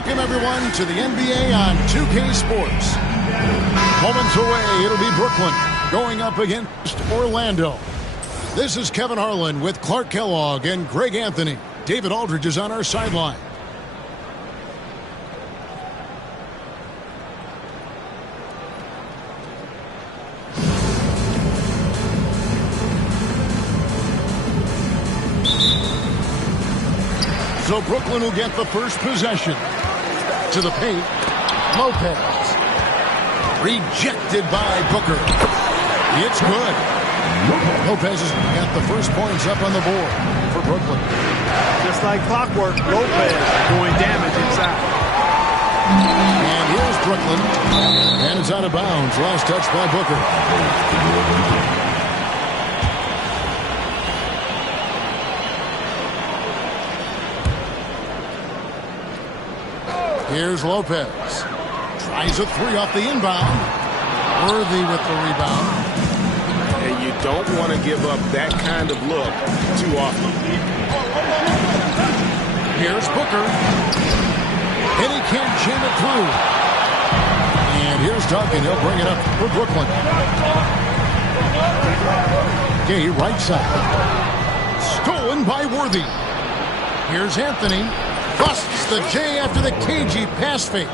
Welcome, everyone, to the NBA on 2K Sports. Moments away, it'll be Brooklyn going up against Orlando. This is Kevin Harlan with Clark Kellogg and Greg Anthony. David Aldridge is on our sideline. So Brooklyn will get the first possession. To the paint, Lopez. Rejected by Booker. It's good. Lopez has got the first points up on the board for Brooklyn. Just like clockwork, Lopez doing damage inside. And here's Brooklyn. And it's out of bounds. Last touch by Booker. Here's Lopez. Tries a three off the inbound. Worthy with the rebound. And you don't want to give up that kind of look too often. Here's Booker. And he can't jam it through. And here's Duncan. He'll bring it up for Brooklyn. Gay right side. Stolen by Worthy. Here's Anthony. Busts the J after the cagey pass fake.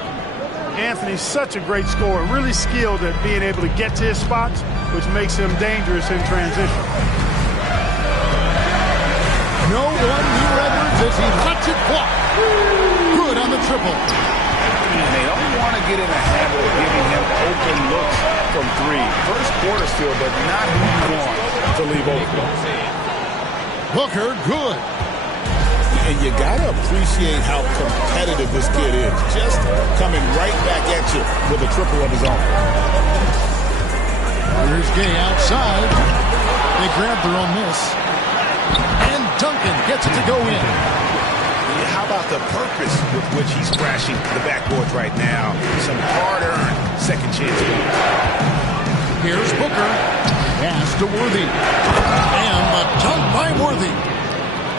Anthony's such a great scorer, really skilled at being able to get to his spots, which makes him dangerous in transition. No one near Edwards as he lets it fly. Good on the triple. And they don't want to get in a habit of giving him open looks from three. First quarter still, but not who you want to leave open. Booker, good. And you got to appreciate how competitive this kid is. Just coming right back at you with a triple of his own. Here's Gay outside. They grab their own miss. And Duncan gets it to go in. How about the purpose with which he's crashing the backboards right now? Some hard-earned second chance. Here's Booker. Pass to Worthy. And the dunk by Worthy.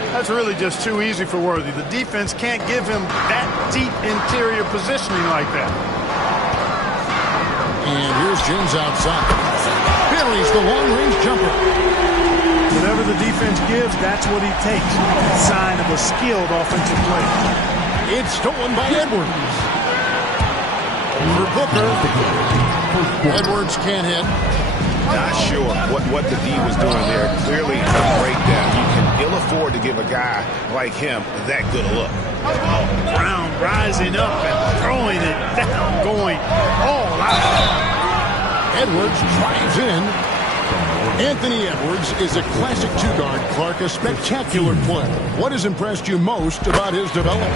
That's really just too easy for Worthy. The defense can't give him that deep interior positioning like that. And here's James outside. Buries the long-range jumper. Whatever the defense gives, that's what he takes. Sign of a skilled offensive player. It's stolen by Edwards. For Booker. Edwards can't hit. Not sure what the D was doing there. Clearly a breakdown. You can ill afford to give a guy like him that good a look. Brown rising up and throwing it down, going all out. Edwards drives in. Anthony Edwards is a classic two-guard, Clark, a spectacular player. What has impressed you most about his development?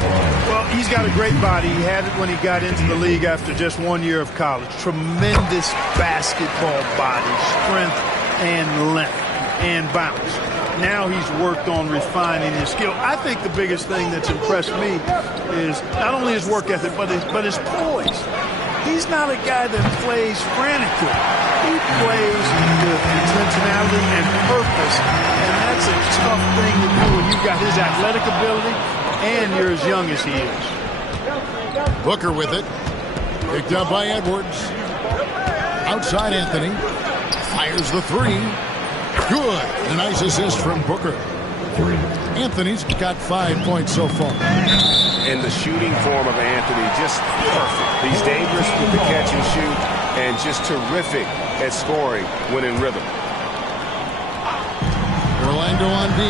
Well, he's got a great body. He had it when he got into the league after just 1 year of college. Tremendous basketball body, strength and length and bounce. Now he's worked on refining his skill. I think the biggest thing that's impressed me is not only his work ethic, but his poise. He's not a guy that plays frantically. He plays with intentionality and purpose, and that's a tough thing to do when you've got his athletic ability and you're as young as he is. Booker with it. Picked up by Edwards. Outside Anthony. Fires the three. Good. A nice assist from Booker. Anthony's got 5 points so far. And the shooting form of Anthony, just perfect. He's dangerous with the catch and shoot and just terrific at scoring when in rhythm. Orlando on B.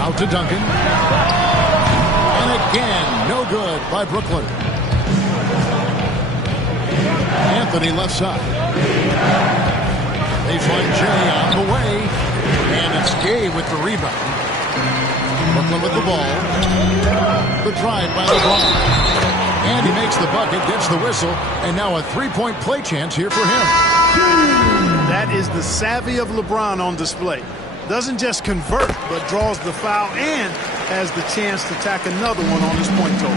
Out to Duncan. And again, no good by Brooklyn. Anthony left side. Baseline J out of the way. And it's Gay with the rebound. Brooklyn with the ball. The drive by LeBron. And he makes the bucket, gets the whistle, and now a three-point play chance here for him. That is the savvy of LeBron on display. Doesn't just convert, but draws the foul and has the chance to tack another one on his point total.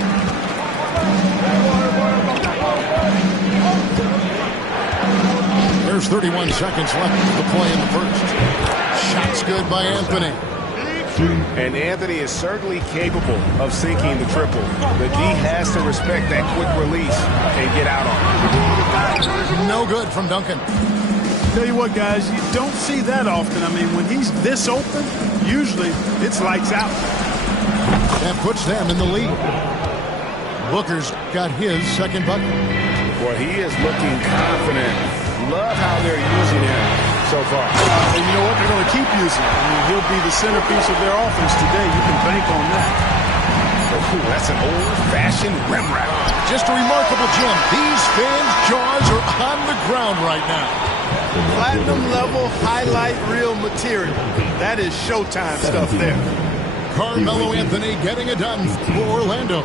There's 31 seconds left to play in the first. Shots good by Anthony. And Anthony is certainly capable of sinking the triple. The D has to respect that quick release and get out on it. No good from Duncan. Tell you what, guys, you don't see that often. I mean, when he's this open, usually it's lights out. That puts them in the lead. Booker's got his second bucket. Well, he is looking confident. Love how they're using him so far. And you know what? They're going to keep using him. I mean, he'll be the centerpiece of their offense today. You can bank on that. Ooh, that's an old-fashioned rim wrap. Just a remarkable gem. These fans' jaws are on the ground right now. Platinum level highlight reel material. That is Showtime stuff there. Carmelo Anthony getting it done for Orlando.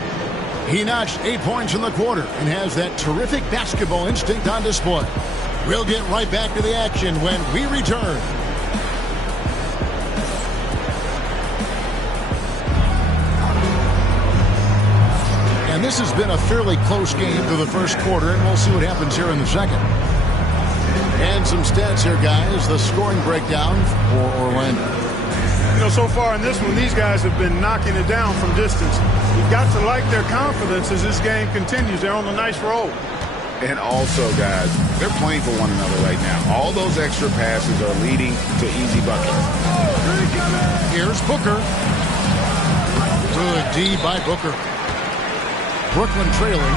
He notched 8 points in the quarter and has that terrific basketball instinct on display. We'll get right back to the action when we return. And this has been a fairly close game through the first quarter, and we'll see what happens here in the second. And some stats here, guys. The scoring breakdown for Orlando. You know, so far in this one, these guys have been knocking it down from distance. You've got to like their confidence as this game continues. They're on a nice roll. And also, guys, they're playing for one another right now. All those extra passes are leading to easy buckets. Here's Booker. Good D by Booker. Brooklyn trailing.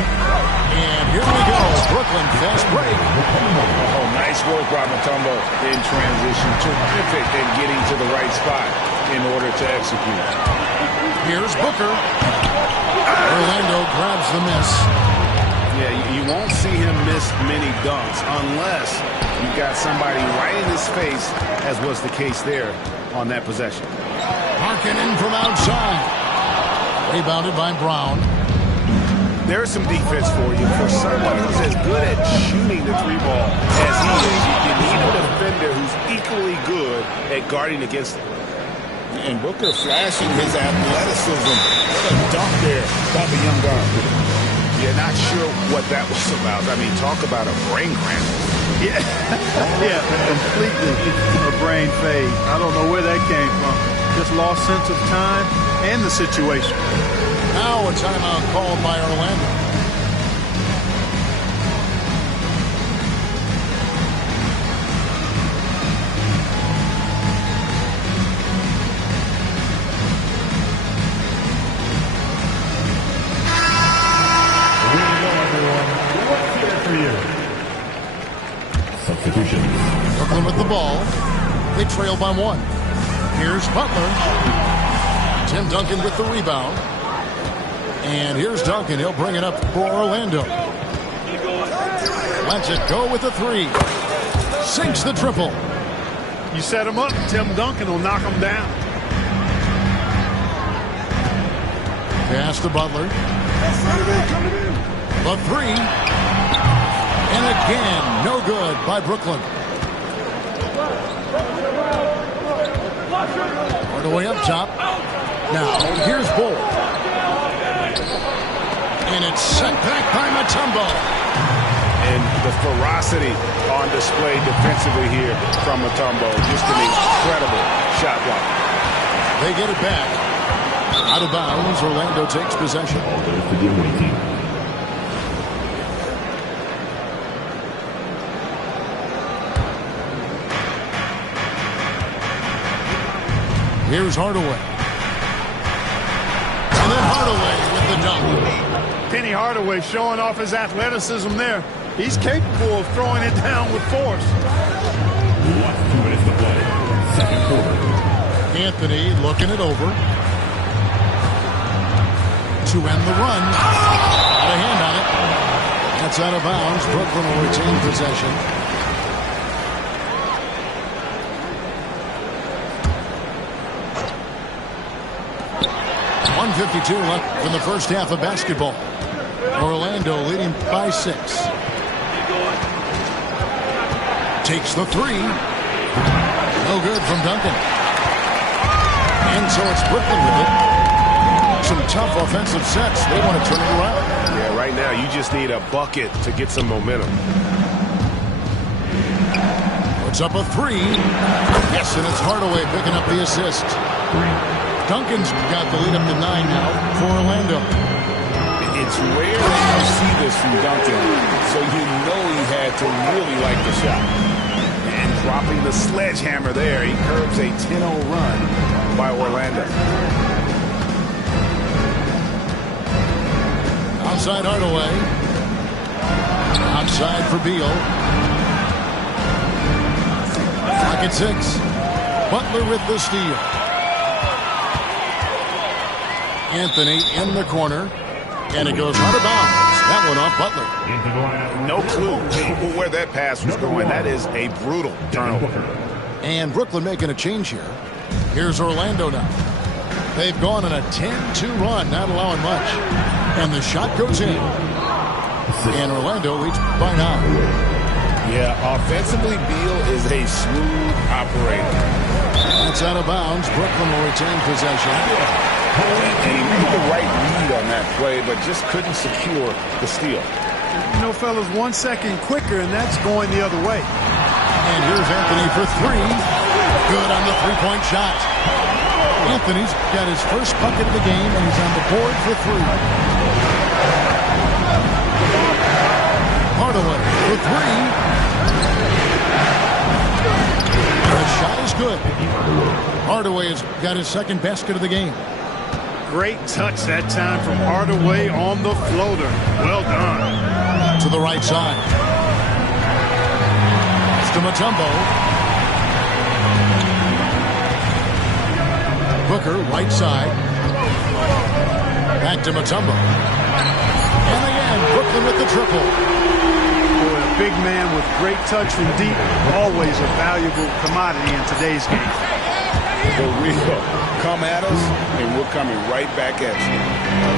And here we go. Brooklyn fast break. Oh, nice work by Mutombo in transition. Terrific in getting to the right spot in order to execute. Here's Booker. Orlando grabs the miss. Yeah, you won't see him miss many dunks unless you've got somebody right in his face, as was the case there on that possession. Harkinen from outside. Rebounded by Brown. There's some defense for you. For someone who's as good at shooting the three ball as he is, you need a defender who's equally good at guarding against it. And Booker flashing his athleticism. What a dunk there by the young guard. Yeah, not sure what that was about. I mean, talk about a brain cramp. Yeah, yeah, completely a brain fade. I don't know where that came from. Just lost sense of time and the situation. Now a timeout called by Orlando. Substitution. Brooklyn with the ball. They trail by one. Here's Butler. Tim Duncan with the rebound. And here's Duncan. He'll bring it up for Orlando. Lets it go with the three. Sinks the triple. You set him up, Tim Duncan will knock him down. Pass to Butler. The three. And again, no good by Brooklyn. Hardaway up top. Now, here's Bull. And it's sent back by Mutombo. And the ferocity on display defensively here from Mutombo. Just an incredible shot block. They get it back. Out of bounds, Orlando takes possession. For the away team. Here's Hardaway. And then Hardaway with the dunk. Penny Hardaway showing off his athleticism there. He's capable of throwing it down with force. 2 minutes to play. Second quarter. Anthony looking it over. To end the run. Got a hand on it. That's out of bounds. Brooklyn will retain possession. .152 left in the first half of basketball. Orlando leading by 6. Takes the three. No good from Duncan. And so it's Brooklyn with it. Some tough offensive sets. They want to turn it around. Yeah, right now you just need a bucket to get some momentum. Puts up a three. Yes, and it's Hardaway picking up the assist. 3. Duncan's got the lead up to 9 now for Orlando. It's rare that you see this from Duncan, so you know he had to really like the shot. And dropping the sledgehammer there, he curbs a 10-0 run by Orlando. Outside Hardaway. Outside for Beal. Clock at 6. Butler with the steal. Anthony in the corner. And it goes out of bounds. That one off Butler. No clue where that pass was going. That is a brutal turnover. And Brooklyn making a change here. Here's Orlando now. They've gone on a 10-2 run, not allowing much. And the shot goes in. And Orlando leads by 9. Yeah, offensively, Beal is a smooth operator. That's out of bounds. Brooklyn will retain possession. And he made the right read on that play, but just couldn't secure the steal. You know, fellas, 1 second quicker, and that's going the other way. And here's Anthony for 3. Good on the three-point shot. Anthony's got his first bucket of the game, and he's on the board for 3. Hardaway for 3. And the shot is good. Hardaway has got his second basket of the game. Great touch that time from Hardaway on the floater. Well done. To the right side. It's to Mutombo. Booker, right side. Back to Mutombo. And again, Brooklyn with the triple. Boy, a big man with great touch from deep. Always a valuable commodity in today's game. For real. Come at us, and we're coming right back at you.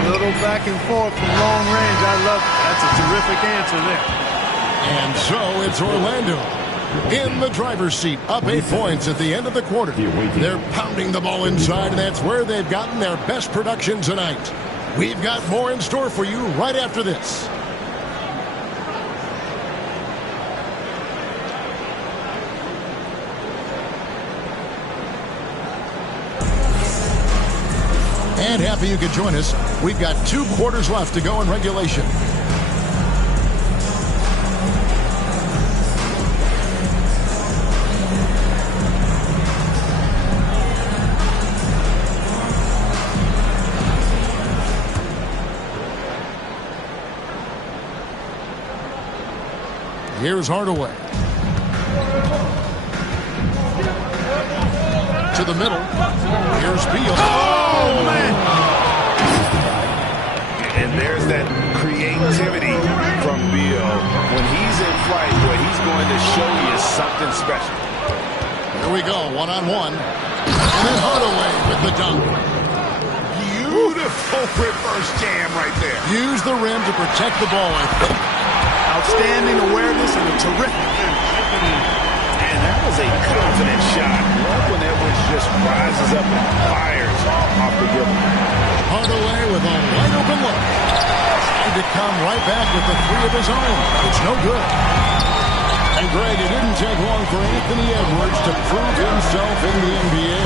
A little back and forth from long range. I love it. That's a terrific answer there. And so it's Orlando in the driver's seat, up 8 points at the end of the quarter. They're pounding the ball inside, and that's where they've gotten their best production tonight. We've got more in store for you right after this. And happy you could join us. We've got 2 quarters left to go in regulation. Here's Hardaway. To the middle. Here's Beal. Oh, man. And there's that creativity from Beal. When he's in flight, boy, he's going to show you something special. Here we go, one-on-one. And then Hardaway with the dunk. Beautiful reverse jam right there. Use the rim to protect the ball, I think. Outstanding awareness and a terrific finish. And that was a confident shot. Love when Edwards just rises up and fires off the given. Hardaway with a wide open look. Trying to come right back with the 3 of his own. It's no good. And Greg, it didn't take long for Anthony Edwards to prove himself in the NBA.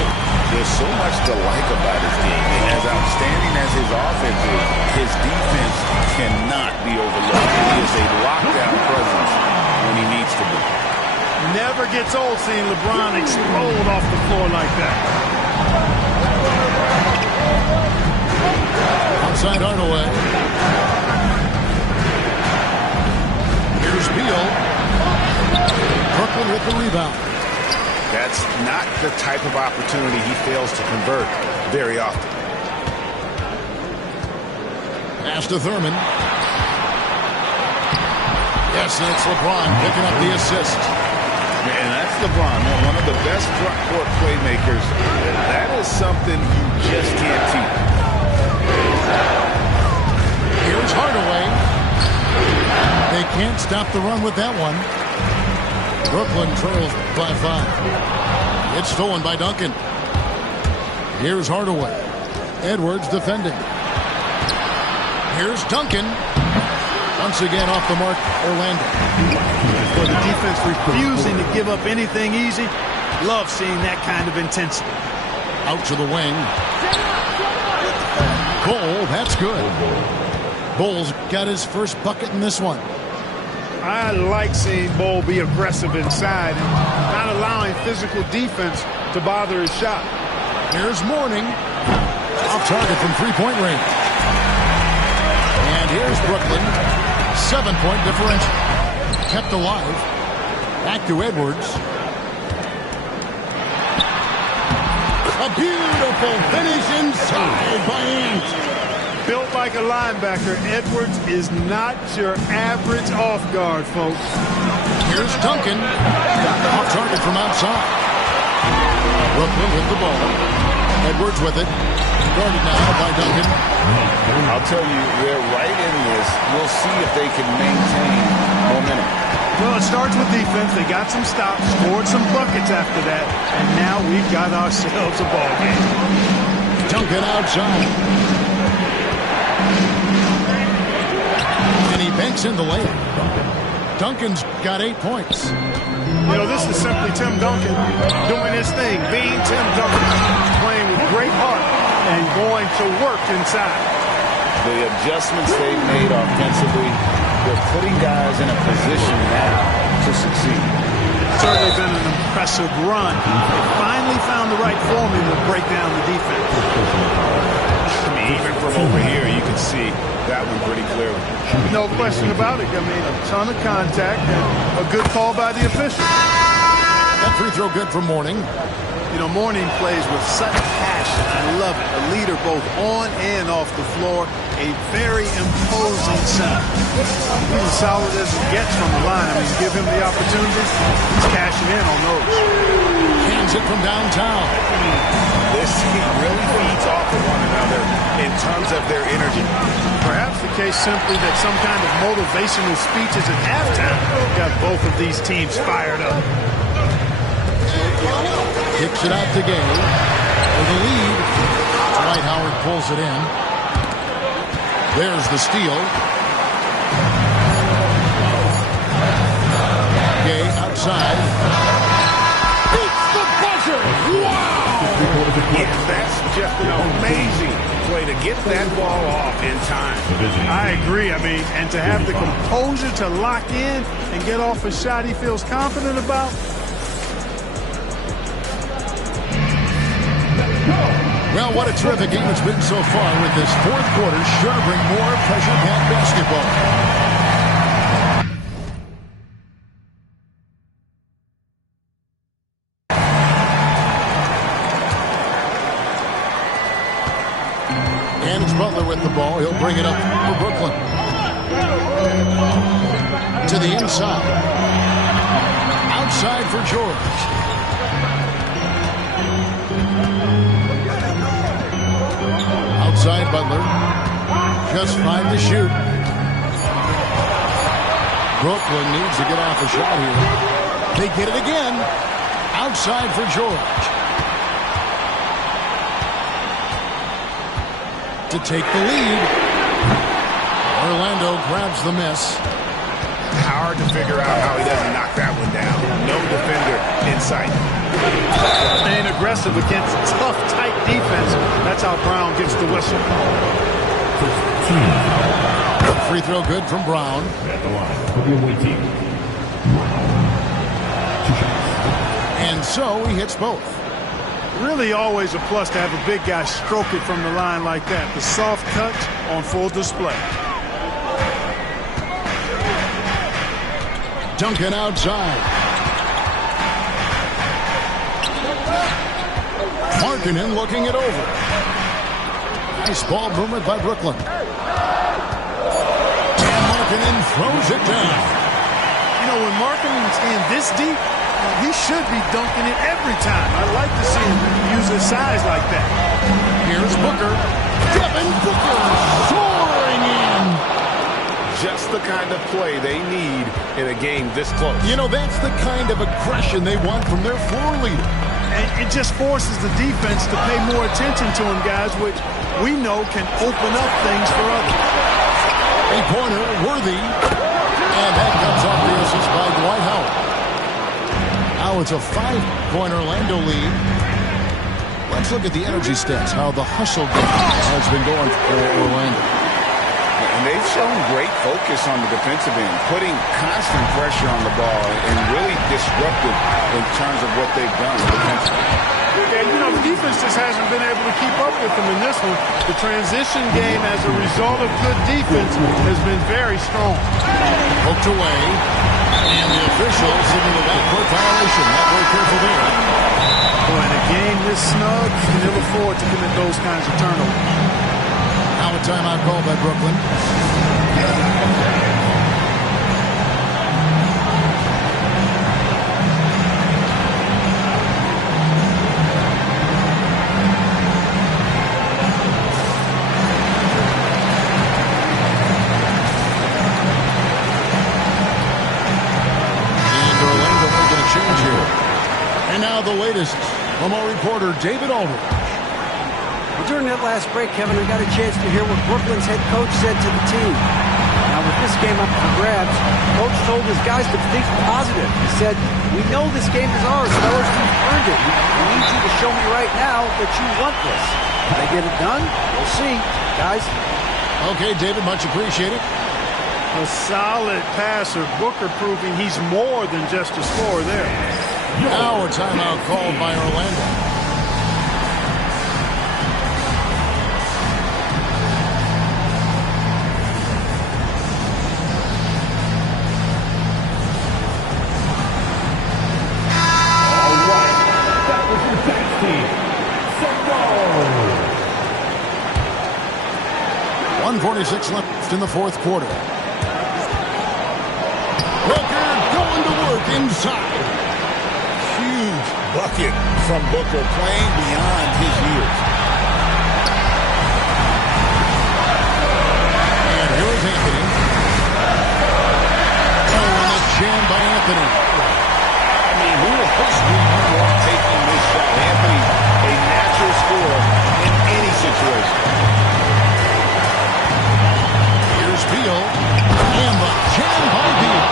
There's so much to like about his game. And as outstanding as his offense is, his defense cannot be overlooked. He is a lockdown presence when he needs to be. Never gets old seeing LeBron explode off the floor like that. Outside Hardaway. Here's Beal. Brooklyn with the rebound. That's not the type of opportunity he fails to convert very often. Pass to Thurman. Yes, that's LeBron picking up the assist. And that's LeBron, one of the best front court playmakers. That is something you just can't teach. Here's Hardaway. They can't stop the run with that one. Brooklyn trails by 5. It's stolen by Duncan. Here's Hardaway. Edwards defending. Here's Duncan. Once again off the mark, Orlando. For the defense refusing to give up anything easy. Love seeing that kind of intensity. Out to the wing. Cole, that's good. Bull's got his first bucket in this one. I like seeing Bull be aggressive inside and not allowing physical defense to bother his shot. Here's Mourning. Off target from three-point range. And here's Brooklyn. 7-point differential. Kept alive. Back to Edwards. A beautiful finish inside by Ant. Built like a linebacker, Edwards is not your average off guard, folks. Here's Duncan. Off target from outside. Brooklyn with the ball. Edwards with it. Guarded now by Duncan. I'll tell you, they're right in this. We'll see if they can maintain momentum. Well, it starts with defense. They got some stops, scored some buckets after that, and now we've got ourselves a ball game. Duncan outside. And he banks in the layup. Duncan's got 8 points. You know, this is simply Tim Duncan doing his thing, being Tim Duncan, playing with great heart and going to work inside. The adjustments they've made offensively, they're putting guys in a position now to succeed. Certainly been an impressive run. They finally found the right formula to break down the defense. I mean, even from over here, you can see that one pretty clearly. No question about it. I mean, a ton of contact and a good call by the official. That free throw good for Mourning. You know, Mourning plays with such passion. I love it. A leader both on and off the floor. A very imposing center. He's as solid as it gets from the line. I mean, give him the opportunity. He's cashing in on those. Hands it from downtown. This team really feeds off of one another in terms of their energy. Perhaps the case simply that some kind of motivational speeches at halftime got both of these teams fired up. Kicks it out to Gay. For the lead. Dwight Howard pulls it in. There's the steal. Gay outside. Beats the buzzer. Wow! Yeah, that's just an amazing play to get that ball off in time. I agree. I mean, and to have the composure to lock in and get off a shot he feels confident about. Well, what a terrific game it's been so far with this fourth quarter. Sure to bring more pressure-packed basketball. And it's Butler with the ball. He'll bring it up for Brooklyn. To the inside. Outside for George. Outside Butler. Just 5 to shoot. Brooklyn needs to get off a shot here. They get it again. Outside for George. To take the lead. Orlando grabs the miss. Hard to figure out how he doesn't knock that one down. No defender in sight. Staying aggressive against tough, tight defense. That's how Brown gets the whistle. Free throw good from Brown. At the line for the away team. 2 shots. And so he hits both. Really always a plus to have a big guy stroke it from the line like that. The soft touch on full display. Duncan outside. Markkanen looking it over. Nice ball movement by Brooklyn. And Markkanen throws it down. You know, when Markkanen's in this deep, he should be dunking it every time. I like to see him use his size like that. Here's Booker. Devin Booker soaring in. Just the kind of play they need in a game this close. You know, that's the kind of aggression they want from their floor leader. And it just forces the defense to pay more attention to him, guys, which we know can open up things for others. A pointer, Worthy. And that comes off the assist by Dwight Howard. Now it's a 5-point Orlando lead. Let's look at the energy stats, how the hustle game has been going for Orlando. And they've shown great focus on the defensive end, putting constant pressure on the ball and really disruptive in terms of what they've done defensively. Yeah, you know, the defense just hasn't been able to keep up with them in this one. The transition game as a result of good defense has been very strong. Poked away, and the official signaled a backcourt violation. Not very careful there. Boy, in a game this snug, you can ill afford to commit those kinds of turnovers. Now a timeout called by Brooklyn. And now the latest from our reporter, David Aldridge. Well, during that last break, Kevin, I got a chance to hear what Brooklyn's head coach said to the team. Now, with this game up for grabs, coach told his guys to think positive. He said, "We know this game is ours, fellas. We've earned it. We need you to show me right now that you want this. Can they get it done? We'll see, guys." Okay, David, much appreciated. A solid passer. Booker proving he's more than just a scorer there. Now a timeout called by Orlando. All right. That was your thanks team. So go. 1:46 left in the fourth quarter. Booker going to work inside. Huge bucket from Booker, playing beyond his years. And here is Anthony. Oh, and a jam by Anthony. I mean, who else would you want taking this shot? Anthony, a natural scorer in any situation. Here's Beal. And the jam by Beal.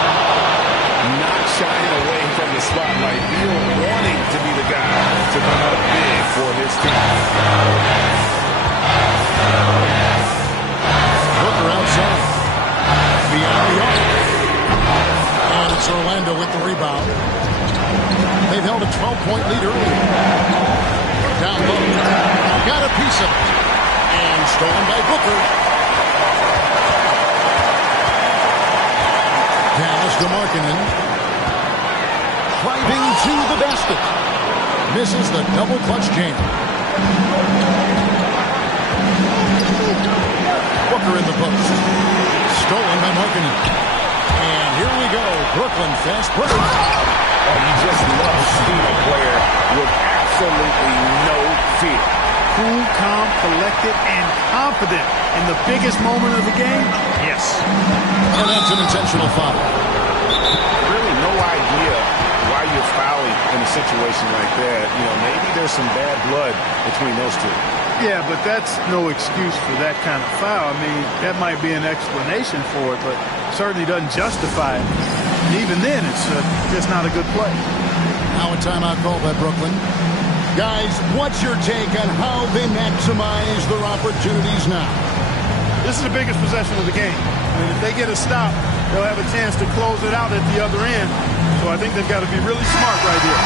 Not shying away from the spotlight. Beal wanting to be the guy to come up big for his team. Booker outside. Beyond the arc. And it's Orlando with the rebound. They've held a 12-point lead earlier. Down low. Got a piece of it. And stolen by Booker. Dallas to Markkanen. Driving to the basket. Misses the double clutch jam. Booker in the post. Stolen by Markkanen. And here we go. Brooklyn fast break. You just love seeing a player with absolutely no fear. Cool, calm, collected, and confident in the biggest moment of the game. Yes. And that's an intentional foul. Really no idea why you're fouling in a situation like that. You know, maybe there's some bad blood between those two. Yeah, but that's no excuse for that kind of foul. I mean, that might be an explanation for it, but certainly doesn't justify it. Even then, it's just not a good play. Now a timeout call by Brooklyn. Guys, what's your take on how they maximize their opportunities now? This is the biggest possession of the game. I mean, if they get a stop, they'll have a chance to close it out at the other end. So I think they've got to be really smart right here.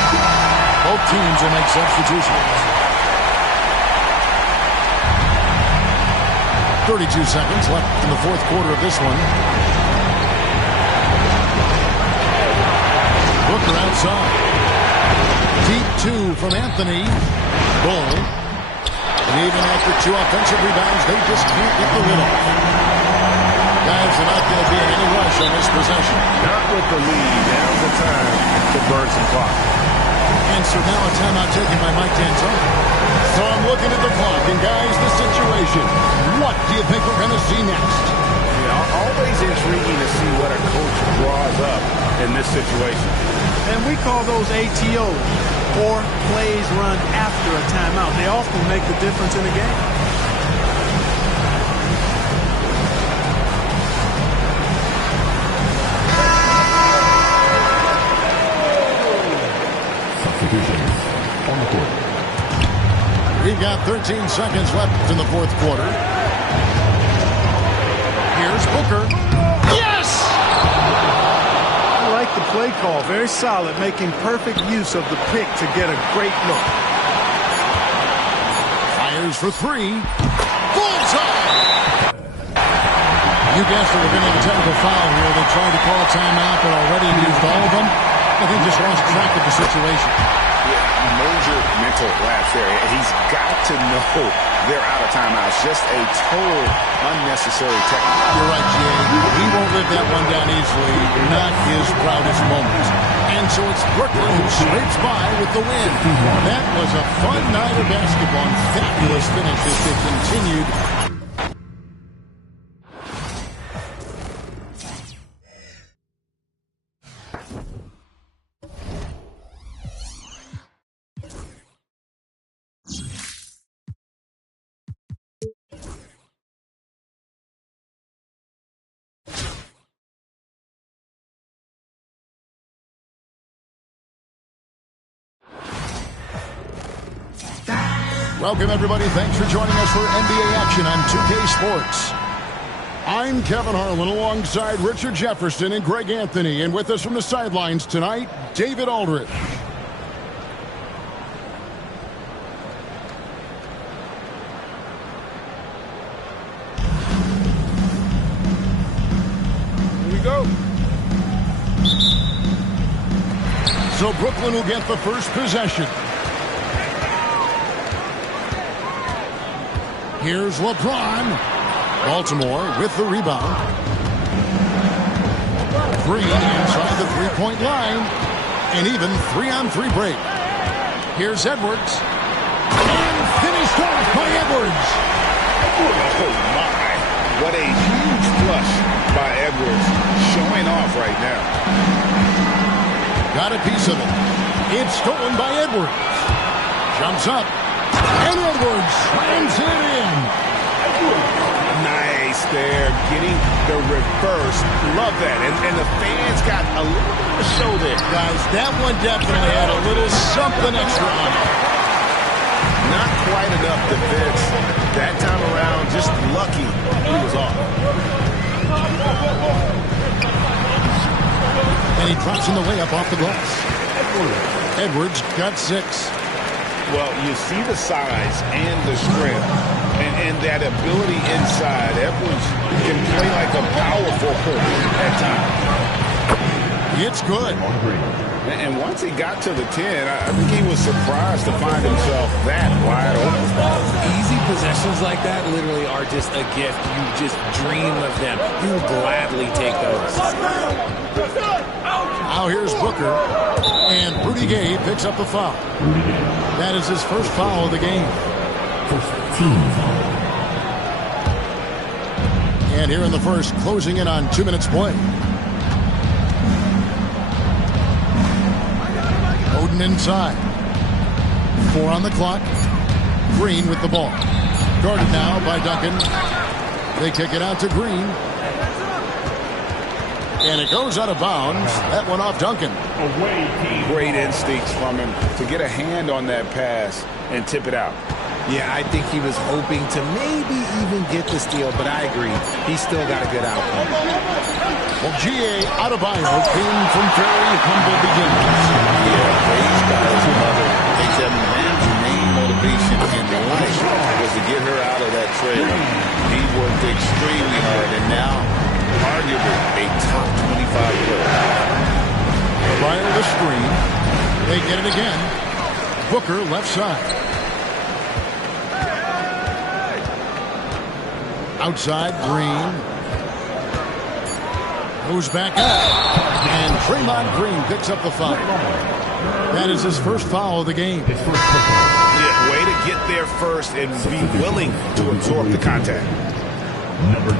Both teams will make substitutions. 32 seconds left in the fourth quarter of this one. Booker outside. Deep two from Anthony. Bull. And even after two offensive rebounds, they just can't get the lid off. Guys, they're not going to be in any rush on this possession. Not with the lead. Now's the time to burn some clock. And so now a timeout taken by Mike D'Antoni. So I'm looking at the clock, and guys, the situation. What do you think we're going to see next? Always intriguing to see what a coach draws up in this situation. And we call those ATOs, or plays run after a timeout. They often make the difference in a game. Substitutions on the court. We've got 13 seconds left in the fourth quarter. Here's Booker. Yes! I like the play call. Very solid, making perfect use of the pick to get a great look. Fires for three. Bullseye! You guessed it, we're going to have a technical foul here. They tried to call a timeout, but already used all of them. I think just lost track of the situation. Yeah, major mental lapse there. He's got to know they're out of timeouts. Just a total unnecessary technical. You're right, Jay. He won't live that one down easily. Not his proudest moment. And so it's Brooklyn who scrapes by with the win. That was a fun night of basketball and fabulous finish as they continued. Welcome, everybody. Thanks for joining us for NBA action on 2K Sports. I'm Kevin Harlan alongside Richard Jefferson and Greg Anthony. And with us from the sidelines tonight, David Aldridge. Here we go. So Brooklyn will get the first possession. Here's LeBron. Baltimore with the rebound. Green inside the three-point line. And even 3-on-3 break. Here's Edwards. And finished off by Edwards. Oh, my. What a huge flush by Edwards. Showing off right now. Got a piece of it. It's stolen by Edwards. Jumps up. And Edwards slams it in. Nice there. Getting the reverse. Love that. And the fans got a little bit of a show there. Guys, that one definitely had a little something extra on it. Not quite enough defense. That time around, just lucky he was off. And he drops in the layup off the glass. Edwards got 6. Well, you see the size and the strength and that ability inside. Edwards can play like a power forward at times. It's good. And once he got to the 10, I think he was surprised to find himself that wide open. Easy possessions like that literally are just a gift. You just dream of them. You will gladly take those. Now here's Booker. And Rudy Gay picks up the foul. That is his first foul of the game. And here in the first, closing in on 2 minutes play. Oden inside. 4 on the clock. Green with the ball. Guarded now by Duncan. They kick it out to Green. And it goes out of bounds. That one off Duncan. Great instincts from him to get a hand on that pass and tip it out. Yeah, I think he was hoping to maybe even get the steal, but I agree. He still got a good outcome. Well, G.A. Adebayo came from very humble beginnings. Yeah, raised by his mother. They tell me man's main motivation in life was to get her out of that trailer. He worked extremely hard, and now arguably a top 25 player. Fire the screen. They get it again. Booker left side. Outside, Green. Goes back up. And Draymond Green picks up the foul. That is his first foul of the game. Yeah, way to get there first and be willing to absorb the contact. Number 2.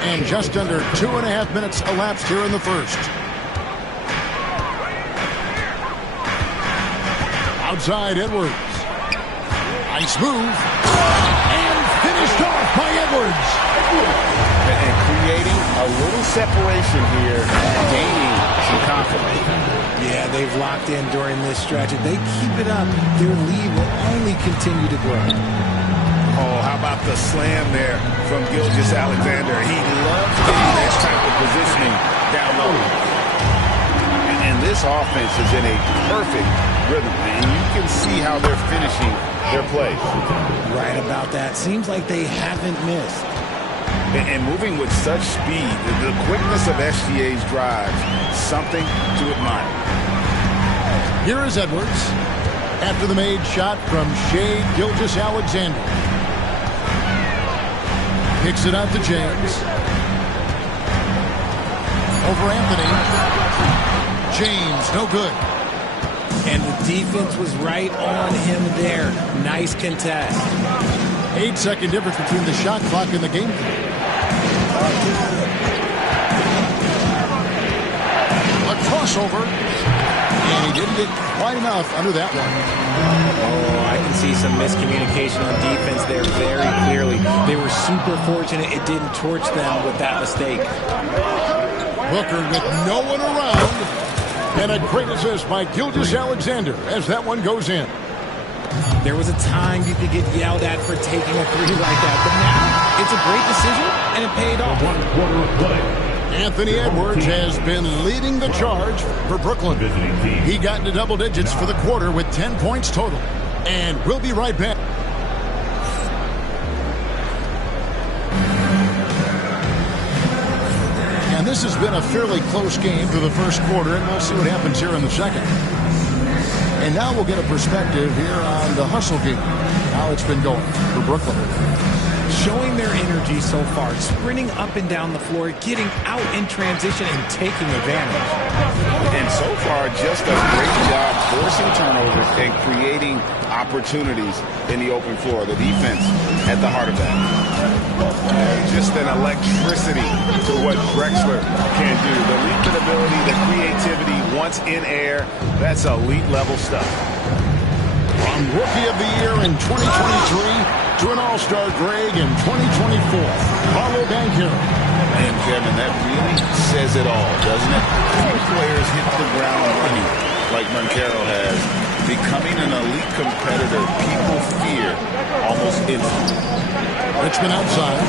And just under 2.5 minutes elapsed here in the first. Outside, Edwards. Nice move. And finished off by Edwards. And creating a little separation here, gaining some confidence. Yeah, they've locked in during this stretch. If they keep it up, their lead will only continue to grow. Oh, how about the slam there from Gilgeous-Alexander? He loves getting this type of positioning down low. And this offense is in a perfect rhythm, and you can see how they're finishing their play. Right about that. Seems like they haven't missed. And moving with such speed, the quickness of SGA's drives, something to admire. Here is Edwards after the made shot from Shai Gilgeous-Alexander. Kicks it out to James. Over Anthony. James, no good. And the defense was right on him there. Nice contest. 8-second difference between the shot clock and the game. A crossover. And he didn't get quite enough under that one. Oh, I can see some miscommunication on defense there very clearly. They were super fortunate it didn't torch them with that mistake. Booker with no one around. And a great assist by Gilgeous-Alexander as that one goes in. There was a time you could get yelled at for taking a three like that, but now it's a great decision, and it paid off. 1 quarter of play. Anthony Edwards has been leading the charge for Brooklyn. He got into double digits for the quarter with 10 points total. And we'll be right back. And this has been a fairly close game through the first quarter, and we'll see what happens here in the second. And now we'll get a perspective here on the hustle game, how it's been going for Brooklyn. Showing their energy so far, sprinting up and down the floor, getting out in transition and taking advantage. And so far, just a great job forcing turnovers and creating opportunities in the open floor. The defense at the heart of that. Just an electricity to what Drexler can do. The leaping ability, the creativity once in air, that's elite level stuff. From Rookie of the Year in 2023 to an All-Star Greg in 2024, Paolo Banchero. And Kevin, that really says it all, doesn't it? Few players hit the ground running like Banchero has, becoming an elite competitor people fear almost instantly. Richmond outside.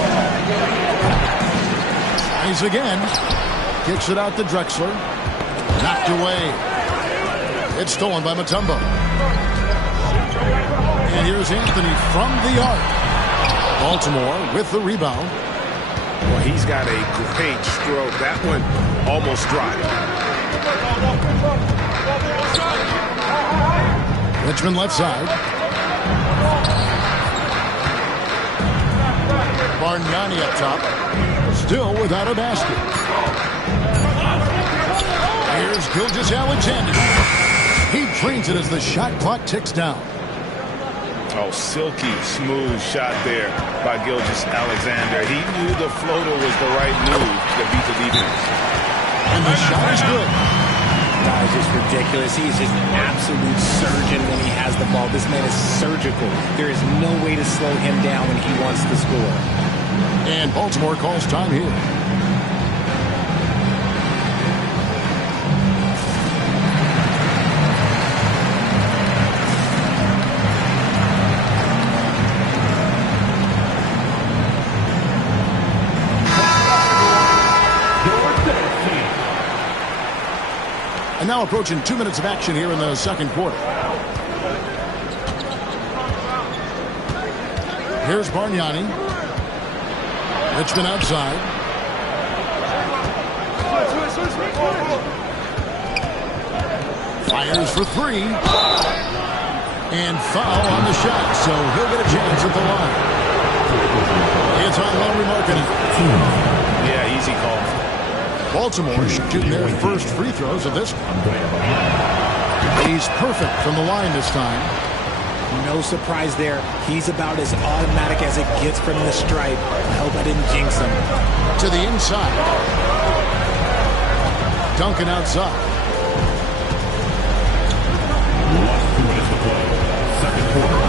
Tries again. Kicks it out to Drexler. Knocked away. It's stolen by Mutombo. And here's Anthony from the arc. Baltimore with the rebound. Well, he's got a great stroke. That one almost dropped. Richmond left side. Bargnani up top. Still without a basket. Here's Gilgeous-Alexander. He drains it as the shot clock ticks down. Oh, silky smooth shot there by Gilgeous-Alexander. He knew the floater was the right move to beat the defense. And the shot is good. That is just ridiculous. He's just an absolute surgeon when he has the ball. This man is surgical. There is no way to slow him down when he wants to score. And Baltimore calls time here. And now approaching 2 minutes of action here in the second quarter. Here's Bargnani. Richmond outside. Fires for three. And foul on the shot, so he'll get a chance at the line. It's on Lauri Markkanen. Yeah, easy call. Baltimore shooting their first free throws of this one. He's perfect from the line this time. No surprise there. He's about as automatic as it gets from the stripe. I hope I didn't jinx him. To the inside. Duncan outside. Lost 2 minutes to play. Second quarter.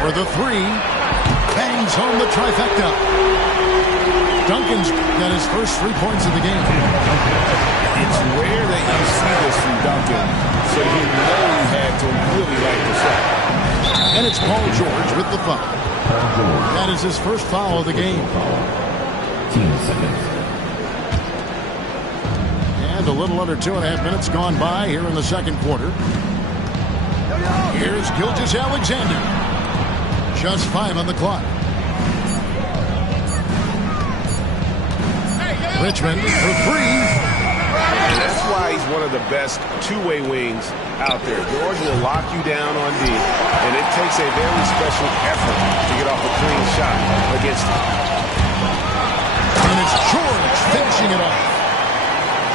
For the three. Bangs home the trifecta. Duncan's got his first 3 points of the game. It's rare that you see this from Duncan, so you know he had to really like the shot. And it's Paul George with the foul. That is his first foul of the game. 10 seconds. And a little under 2.5 minutes gone by here in the second quarter. Here's Gilgeous-Alexander. Just 5 on the clock. Richmond for 3. And that's why he's one of the best two-way wings out there. George will lock you down on D, and it takes a very special effort to get off a clean shot against him. And it's George finishing it off.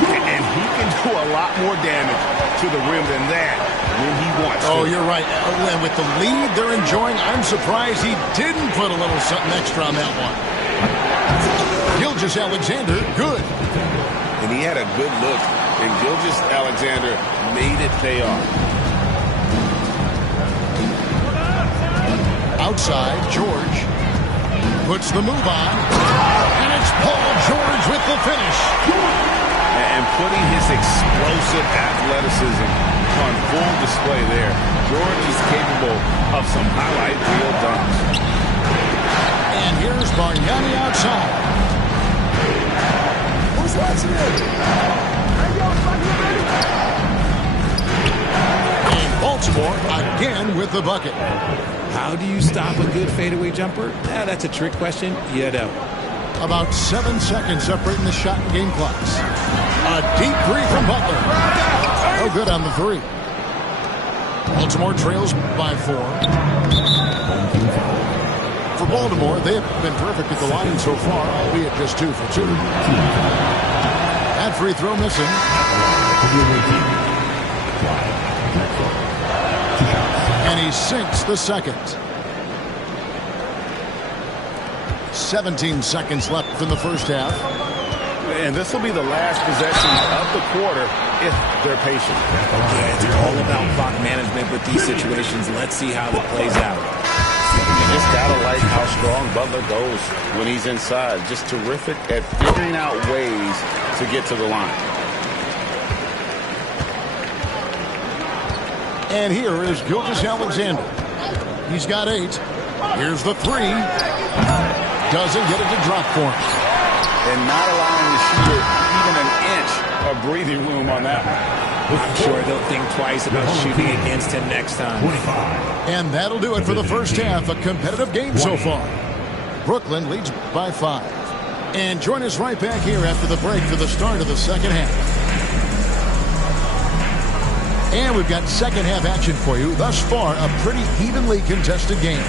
And he can do a lot more damage to the rim than that when he wants to. Oh, you're right. And with the lead they're enjoying, I'm surprised he didn't put a little something extra on that one. Gilgeous-Alexander, good. And he had a good look, and Gilgeous-Alexander made it pay off. Outside, George puts the move on. And it's Paul George with the finish. And putting his explosive athleticism on full display there. George is capable of some highlight reel dunks. And here's Bargnani outside. Who's watching it? And Baltimore again with the bucket. How do you stop a good fadeaway jumper? That's a trick question. You know. About 7 seconds separating the shot and game clocks. A deep three from Butler. No good on the three. Baltimore trails by 4. For Baltimore, they have been terrific at the line so far, albeit just 2 for 2. That free throw missing. And he sinks the second. 17 seconds left in the first half. And this will be the last possession of the quarter if they're patient. Yeah, it's all about clock management with these situations. Let's see how it plays out. You just gotta like how strong Butler goes when he's inside. Just terrific at figuring out ways to get to the line. And here is Gilgeous-Alexander. He's got 8. Here's the 3. Doesn't get it to drop for him. And not allowing the shooter even an inch of breathing room on that one. I'm sure they'll think twice about shooting against him next time. And that'll do it for the first half. A competitive game so far. Brooklyn leads by 5. And join us right back here after the break for the start of the second half. And we've got second half action for you. Thus far, a pretty evenly contested game.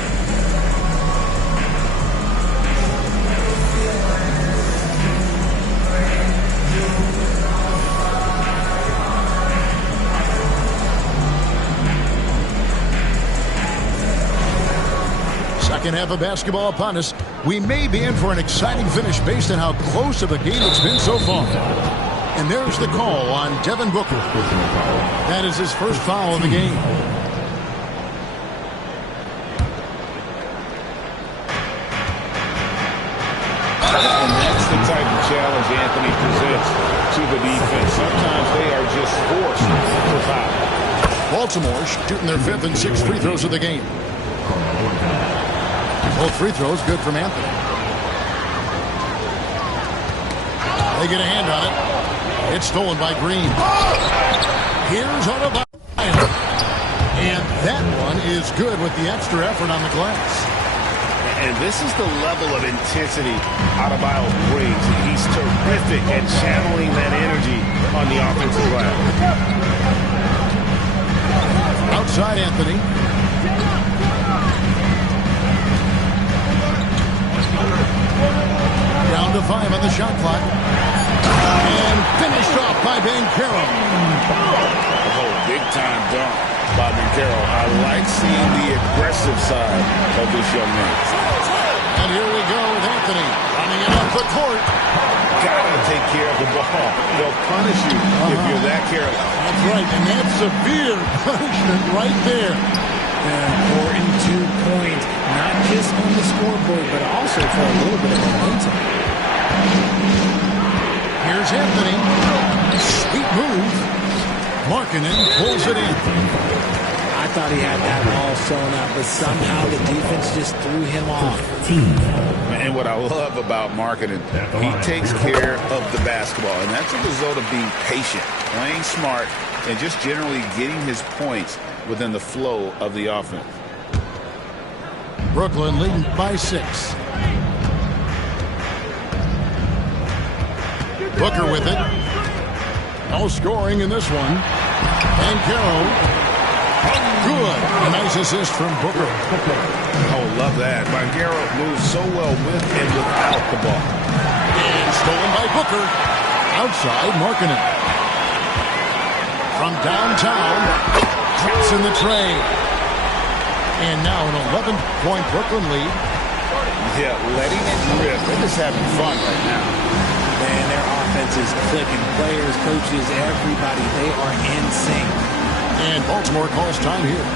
Second half of basketball upon us. We may be in for an exciting finish based on how close of a game it's been so far. And there's the call on Devin Booker. That is his first foul of the game. And that's the type of challenge Anthony presents to the defense. Sometimes they are just forced to foul. Baltimore shooting their 5th and 6th free throws of the game. Both free throws good from Anthony. They get a hand on it. It's stolen by Green. Here's Adebayo. And that one is good with the extra effort on the glass. And this is the level of intensity Adebayo brings. He's terrific at channeling that energy on the offensive glass. Outside Anthony. Down to 5 on the shot clock. And finished off by Banchero. Oh, big-time dunk by Banchero. I like seeing the aggressive side of this young man. And here we go with Anthony running it up the court. Gotta take care of the ball. They'll punish you if you're that careless. That's right, and that's severe punishment right there. An important 2 points, not just on the scoreboard, but also for a little bit of momentum. Here's Anthony. Sweet move. Markkanen pulls it in. I thought he had that all sewn up, but somehow the defense just threw him off. And what I love about Markkanen, he takes care of the basketball, and that's a result of being patient, playing smart, and just generally getting his points within the flow of the offense. Brooklyn leading by 6. Booker with it. No scoring in this one. Banchero. Good. A nice assist from Booker. Oh, love that. Banchero moves so well with and without the ball. And stolen by Booker. Outside Markkanen. From downtown. Drops in the tray. And now an 11-point Brooklyn lead. Yeah, letting it rip. They're just having fun right now. Man, their offense is clicking. Players, coaches, everybody, they are in sync. And Baltimore calls time here.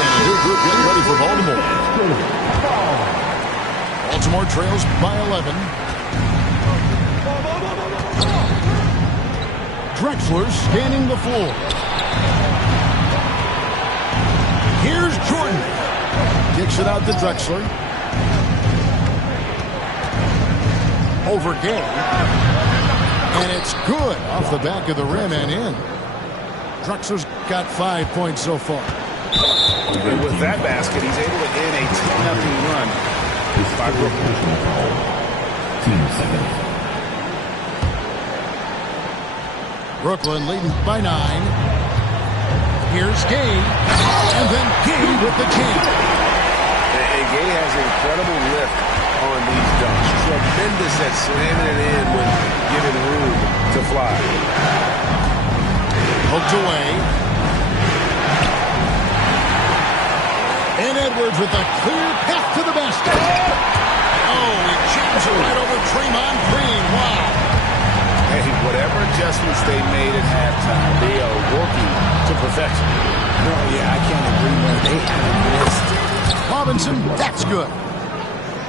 And a new group getting ready for Baltimore. Baltimore trails by 11. Drexler scanning the floor. Here's Jordan. Kicks it out to Drexler. Over Gay. And it's good off the back of the rim and in. Drexler's got 5 points so far. And with that basket, he's able to end a 10-0 run by Brooklyn. Team second. Brooklyn leading by 9. Here's Gay. And then Gay with the jam. And Gay has an incredible lift on these dunks. Tremendous at slamming it in when given room to fly. Hooked away. And Edwards with a clear path to the basket. Oh, he jams it right over Draymond Green. Wow. Hey, whatever adjustments they made at halftime, they are working to perfection. Oh, yeah, I can't agree more. They haven't missed. Robinson, that's good.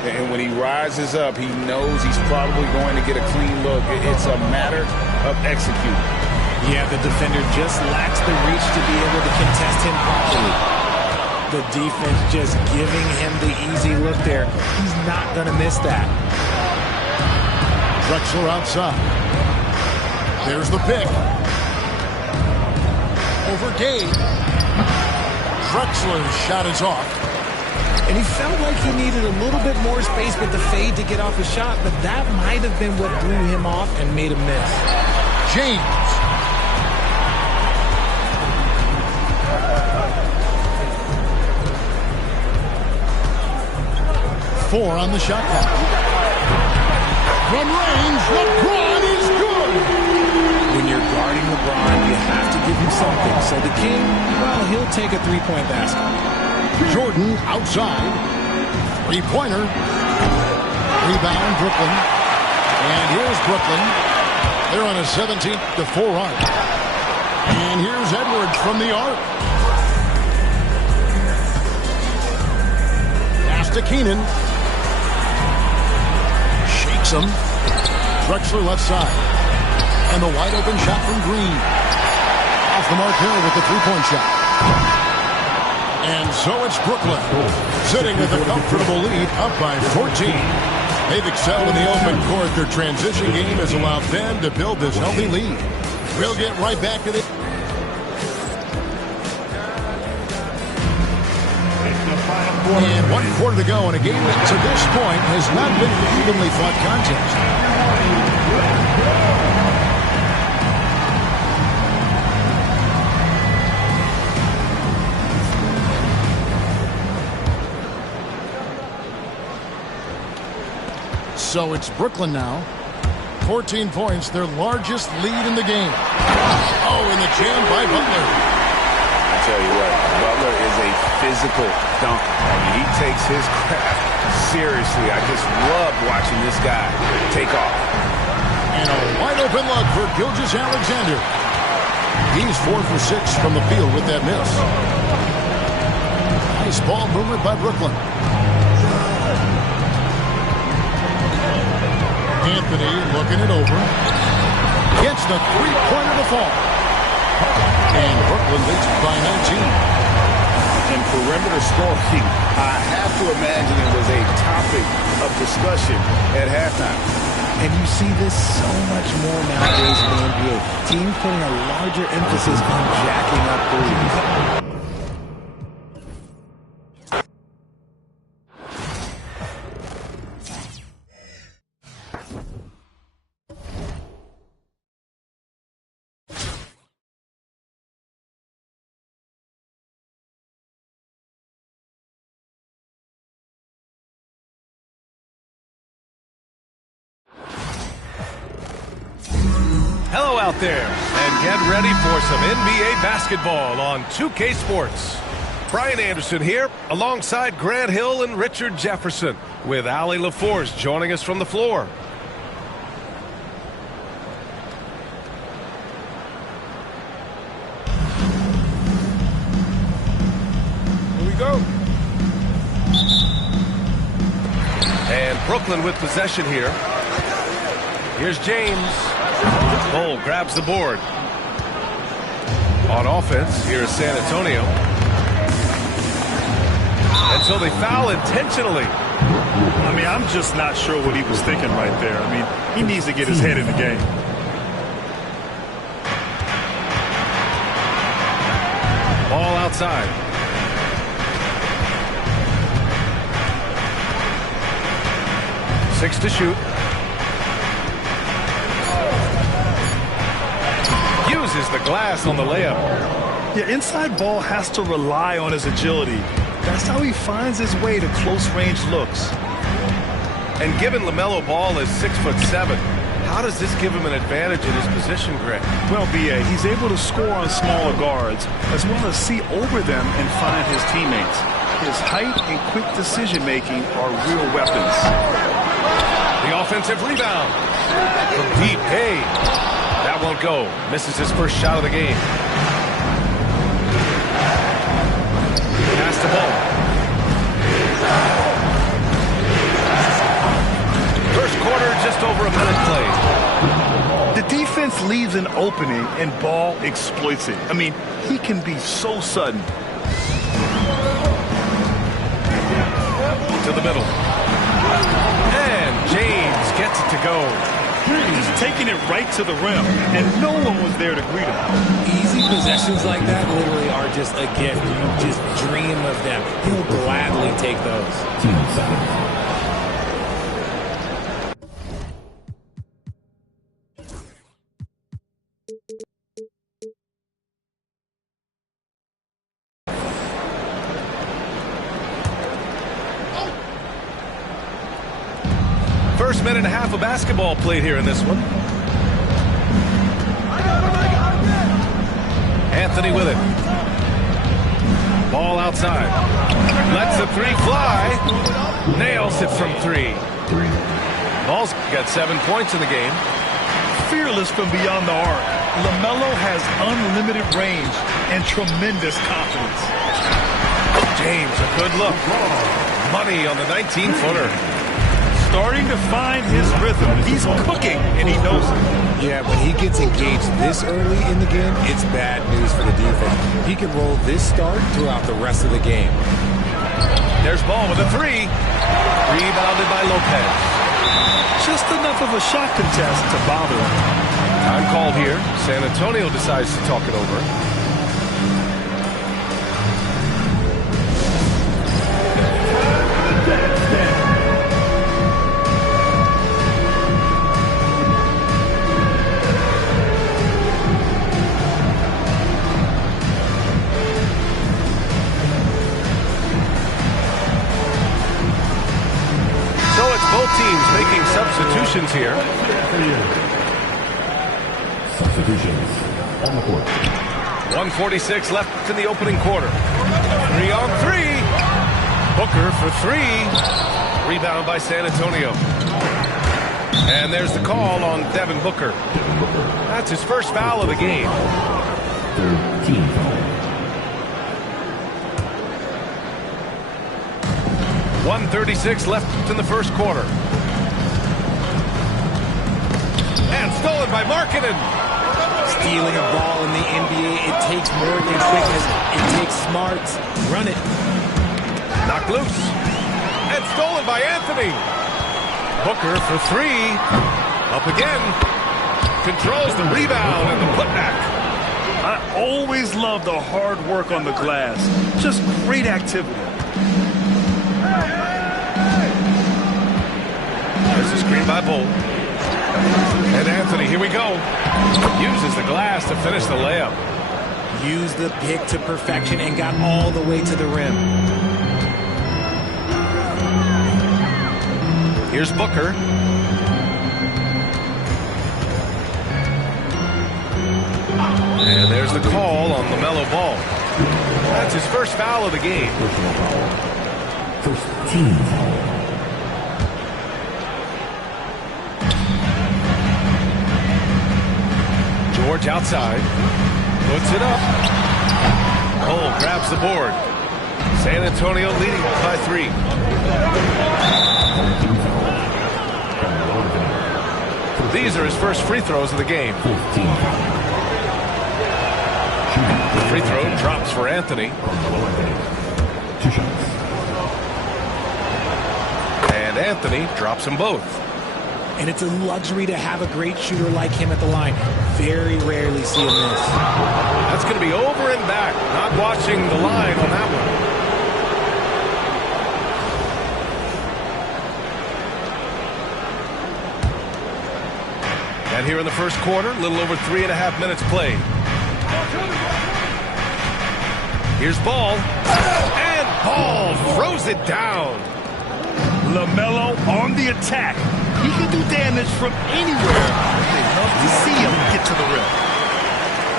And when he rises up, he knows he's probably going to get a clean look. It's a matter of executing. Yeah, the defender just lacks the reach to be able to contest him properly. The defense just giving him the easy look there. He's not going to miss that. Drexler outside. There's the pick. Over Gay. Drexler's shot is off. And he felt like he needed a little bit more space with the fade to get off a shot, but that might have been what threw him off and made him miss. James. Four on the shot clock. From range, LeBron is good. When you're guarding LeBron, you have to give him something. So the King, well, he'll take a three-point basket. Jordan outside. Three-pointer. Rebound, Brooklyn. And here's Brooklyn. They're on a 17-4 run. And here's Edwards from the arc. Pass to Keenan. Shakes him. Drexler left side. And the wide open shot from Green. Off the mark here with the three-point shot. And so it's Brooklyn, sitting with a comfortable lead, up by 14. They've excelled in the open court. Their transition game has allowed them to build this healthy lead. We'll get right back to this. And 1 quarter to go in a game that to this point has not been an evenly fought contest. So it's Brooklyn now. 14 points, their largest lead in the game. Oh, and the jam by Butler. I tell you what, Butler is a physical dunker. I mean, he takes his craft seriously. I just love watching this guy take off. And a wide open look for Gilgeous-Alexander. He's 4 for 6 from the field with that miss. Nice ball movement by Brooklyn. Anthony looking it over. Gets the three-pointer to fall. And Brooklyn leads by 19. And perimeter scoring, I have to imagine it was a topic of discussion at halftime. And you see this so much more nowadays in the NBA. Teams putting a larger emphasis on jacking up threes. Hello out there, and get ready for some NBA basketball on 2K Sports. Brian Anderson here, alongside Grant Hill and Richard Jefferson, with Allie LaForce joining us from the floor. Here we go. And Brooklyn with possession here. Here's James. Cole grabs the board. On offense, here is San Antonio. And so they foul intentionally. I mean, I'm just not sure what he was thinking right there. I mean, he needs to get his head in the game. Ball outside. Six to shoot. Uses the glass on the layup. Yeah, inside ball has to rely on his agility. That's how he finds his way to close-range looks. And given LaMelo Ball is 6'7", how does this give him an advantage in his position, Greg? Well, B.A., he's able to score on smaller guards, as well as see over them and find his teammates. His height and quick decision-making are real weapons. The offensive rebound. From deep, hey. That won't go. Misses his first shot of the game. Pass the ball. First quarter, just over a minute played. The defense leaves an opening and Ball exploits it. I mean, he can be so sudden. To the middle. And James gets it to go. He's taking it right to the rim, and no one was there to greet him. Easy possessions like that literally are just a gift. You just dream of them. He'll gladly take those. First minute and a half of basketball played here in this one. Anthony with it. Ball outside. Lets the three fly. Nails it from three. Ball's got 7 points in the game. Fearless from beyond the arc. LaMelo has unlimited range and tremendous confidence. James, a good look. Money on the 19-footer. Starting to find his rhythm. He's cooking, and he knows it. Yeah, when he gets engaged this early in the game, it's bad news for the defense. He can roll this start throughout the rest of the game. There's Ball with a three. Rebounded by Lopez. Just enough of a shot contest to bother him. Time called here. San Antonio decides to talk it over. Both teams making substitutions here. Substitutions on the court. 1:46 left in the opening quarter. 3 on 3. Booker for three. Rebound by San Antonio. And there's the call on Devin Booker. That's his first foul of the game. Third team foul. 1:36 left in the first quarter. And stolen by Markkanen. Stealing a ball in the NBA, it takes more than quickness. It takes smarts. Run it. Knocked loose. And stolen by Anthony. Booker for three. Up again. Controls the rebound and the putback. I always love the hard work on the glass. Just great activity. There's a screen by Bull. And Anthony, here we go. Uses the glass to finish the layup. Used the pick to perfection and got all the way to the rim. Here's Booker. And there's the call on LaMelo Ball. That's his first foul of the game. First team foul. George outside. Puts it up. Cole grabs the board. San Antonio leading by 3. These are his first free throws of the game. The free throw drops for Anthony. 2 shots. And Anthony drops them both. And it's a luxury to have a great shooter like him at the line. Very rarely see him miss. That's going to be over and back. Not watching the line on that one. And here in the first quarter, a little over 3.5 minutes played. Here's Ball. And Ball throws it down. LaMelo on the attack. He can do damage from anywhere. They love to see him get to the rim.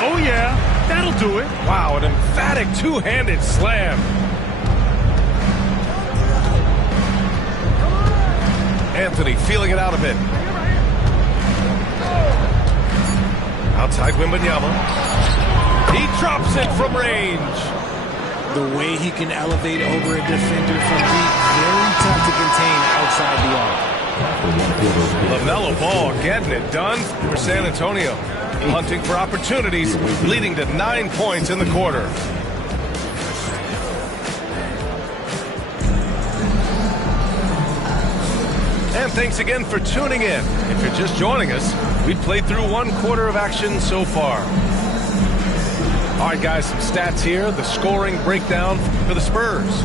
Oh, yeah, that'll do it. Wow, an emphatic two-handed slam. Anthony feeling it out a bit. Outside Wembanyama. He drops it from range. The way he can elevate over a defender from deep, very tough to contain outside the arc. LaMelo Ball getting it done for San Antonio. Hunting for opportunities, leading to 9 points in the quarter. And thanks again for tuning in. If you're just joining us, we've played through 1 quarter of action so far. All right, guys, some stats here. The scoring breakdown for the Spurs.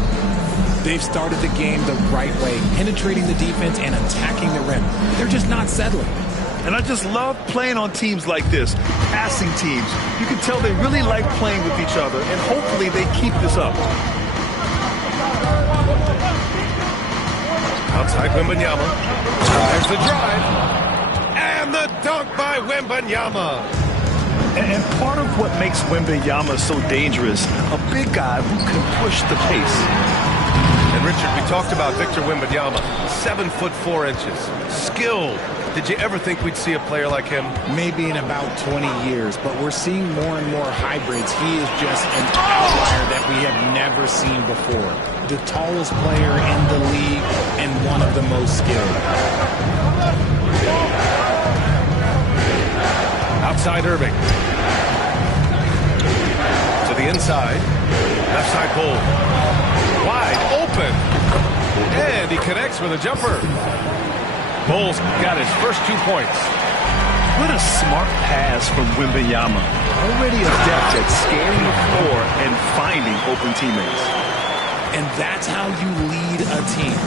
They've started the game the right way, penetrating the defense and attacking the rim. They're just not settling. And I just love playing on teams like this, passing teams. You can tell they really like playing with each other, and hopefully they keep this up. Outside Wembanyama. There's the drive. And the dunk by Wembanyama. And part of what makes Wembanyama so dangerous, a big guy who can push the pace. And Richard, we talked about Victor Wembanyama, 7'4". Skilled. Did you ever think we'd see a player like him? Maybe in about 20 years, but we're seeing more and more hybrids. He is just an outlier that we have never seen before. The tallest player in the league and one of the most skilled. Outside Irving. To the inside. Left side Bull. Wide open. And he connects with a jumper. Bull's got his first 2 points. What a smart pass from Wembanyama. Already adept at scanning the floor and finding open teammates. And that's how you lead a team.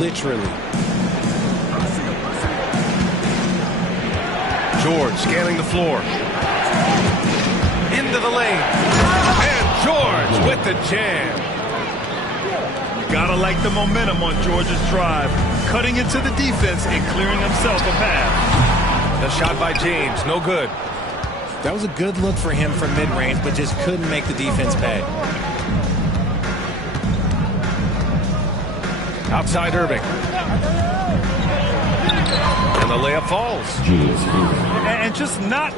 Literally. George scanning the floor. Into the lane. And George with the jam. Gotta like the momentum on George's drive. Cutting into the defense and clearing himself a path. The shot by James, no good. That was a good look for him from mid-range, but just couldn't make the defense pay. Outside Irving. And the layup falls. And just not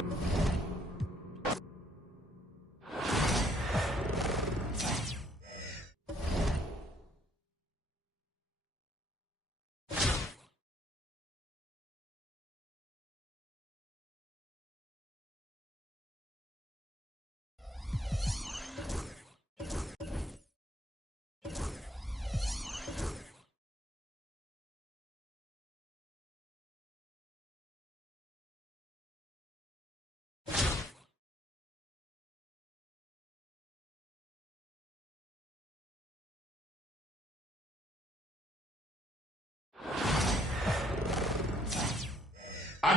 From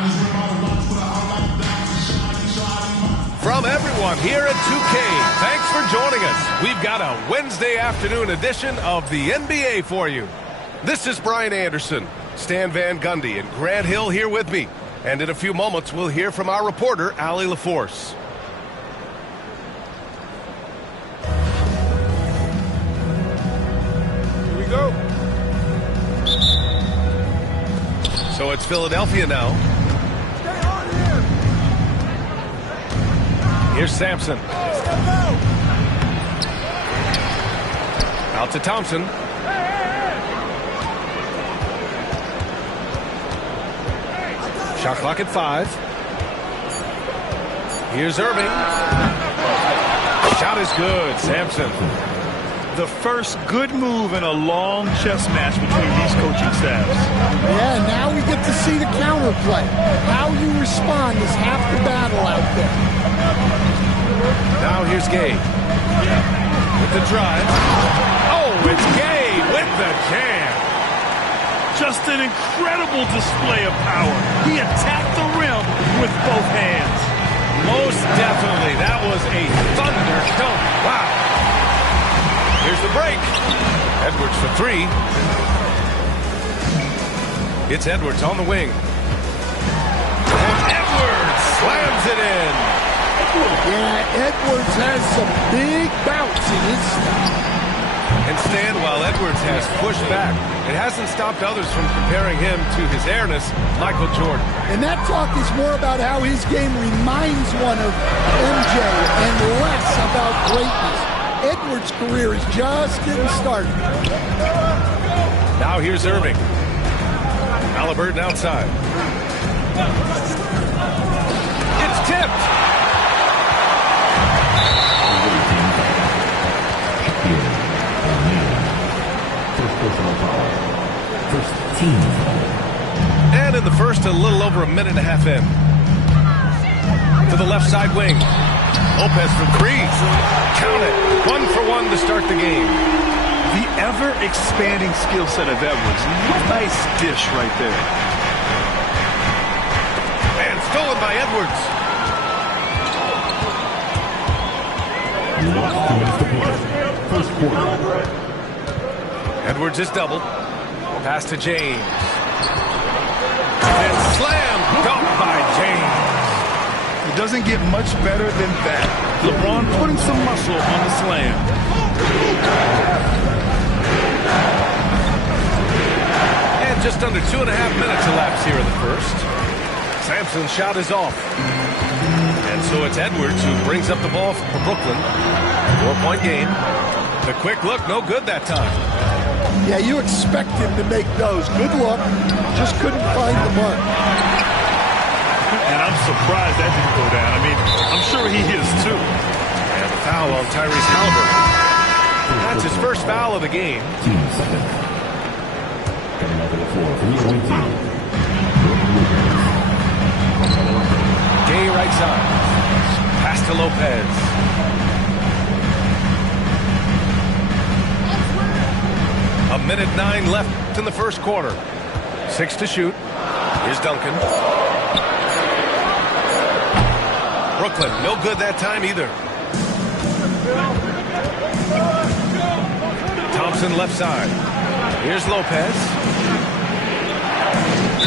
everyone here at 2K, thanks for joining us. We've got a Wednesday afternoon edition of the NBA for you. This is Brian Anderson, Stan Van Gundy, and Grant Hill here with me. And in a few moments, we'll hear from our reporter, Allie LaForce. Here we go. So it's Philadelphia now. Here's Sampson. Out to Thompson. Shot clock at 5. Here's Irving. Shot is good. Sampson. The first good move in a long chess match between these coaching staffs. Yeah, now we get to see the counterplay. How you respond is half the battle out there. Now here's Gay. With the drive. Oh, it's Gay with the jam. Just an incredible display of power. He attacked the rim with both hands. Most definitely. That was a thunder dunk. Wow. Here's the break. Edwards for 3. It's Edwards on the wing. And Edwards slams it in. Yeah, Edwards has some big bounce in his style. And Stan, while Edwards has pushed back, it hasn't stopped others from comparing him to his airness, Michael Jordan. And that talk is more about how his game reminds one of MJ and less about greatness. Edwards' career is just getting started. Now here's Irving. Halliburton outside. It's tipped. First team. And in the first, a little over a minute and a half in. To the left side wing. Lopez for 3. Count it. 1 for 1 to start the game. The ever-expanding skill set of Edwards. Nice dish right there. And stolen by Edwards. 2 minutes to play. First quarter. Edwards is doubled. Pass to James. And slam dunk by James. It doesn't get much better than that. LeBron putting some muscle on the slam. And just under 2.5 minutes elapsed here in the first. Sampson's shot is off. And so it's Edwards who brings up the ball for Brooklyn. 4-point game. The quick look, no good that time. Yeah, you expect him to make those. Good luck. Just couldn't find the mark. And I'm surprised that didn't go down. I mean, I'm sure he is too. And the foul on Tyrese Halliburton. That's his first foul of the game. Team second. Coming out to the floor for the away team. Gay right side. Pass to Lopez. A minute 9 left in the first quarter. 6 to shoot. Here's Duncan. Brooklyn, no good that time either. Thompson left side. Here's Lopez.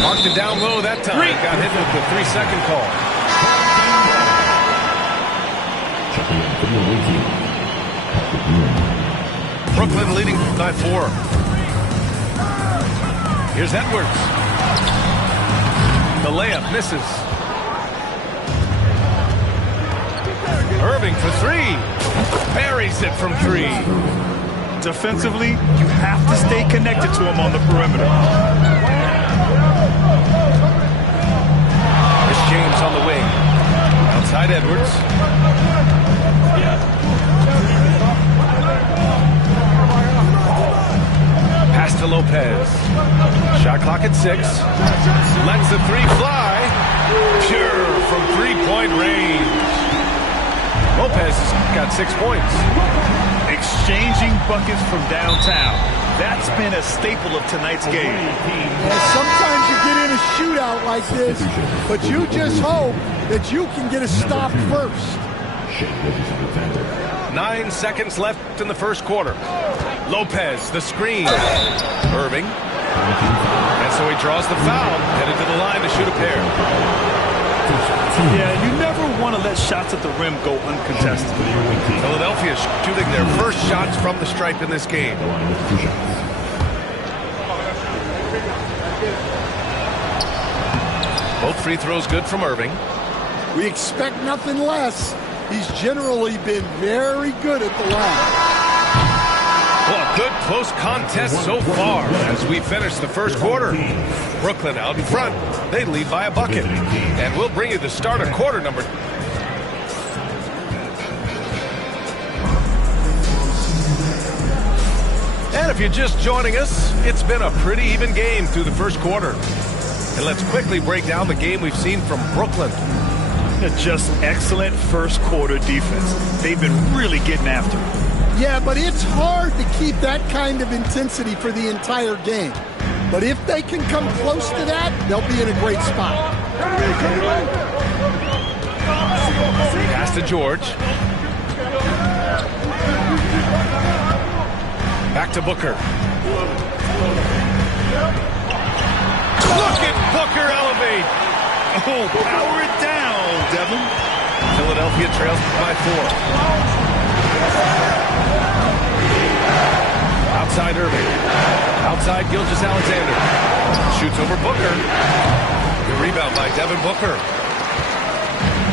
Marked it down low that time. Got hit with the 3-second call. Checking in for the away team. Brooklyn leading by 4. Here's Edwards. The layup misses. Irving for 3. Buries it from 3. Defensively, you have to stay connected to him on the perimeter. Here's James on the wing. Outside Edwards. Pass to Lopez. Shot clock at 6. Lets the 3 fly. Pure from 3-point range. Lopez has got 6 points. Exchanging buckets from downtown. That's been a staple of tonight's game. And sometimes you get in a shootout like this, but you just hope that you can get a stop first. 9 seconds left in the first quarter. Lopez, the screen. Irving. And so he draws the foul, headed to the line to shoot a pair. Yeah, you never want to let shots at the rim go uncontested. Philadelphia shooting their first shots from the stripe in this game. Both free throws good from Irving. We expect nothing less. He's generally been very good at the line. Well, a good close contest so far as we finish the first quarter. Brooklyn out in front. They lead by a bucket. And we'll bring you the start of quarter number. And if you're just joining us, it's been a pretty even game through the first quarter. And let's quickly break down the game we've seen from Brooklyn. Just excellent first quarter defense. They've been really getting after it. Yeah, but it's hard to keep that kind of intensity for the entire game. But if they can come close to that, they'll be in a great spot. Pass to George. Back to Booker. Look at Booker elevate. Oh, power it down, Devin. Philadelphia trails by 4. Outside Irving. Outside Gilgeous-Alexander. Shoots over Booker. The rebound by Devin Booker.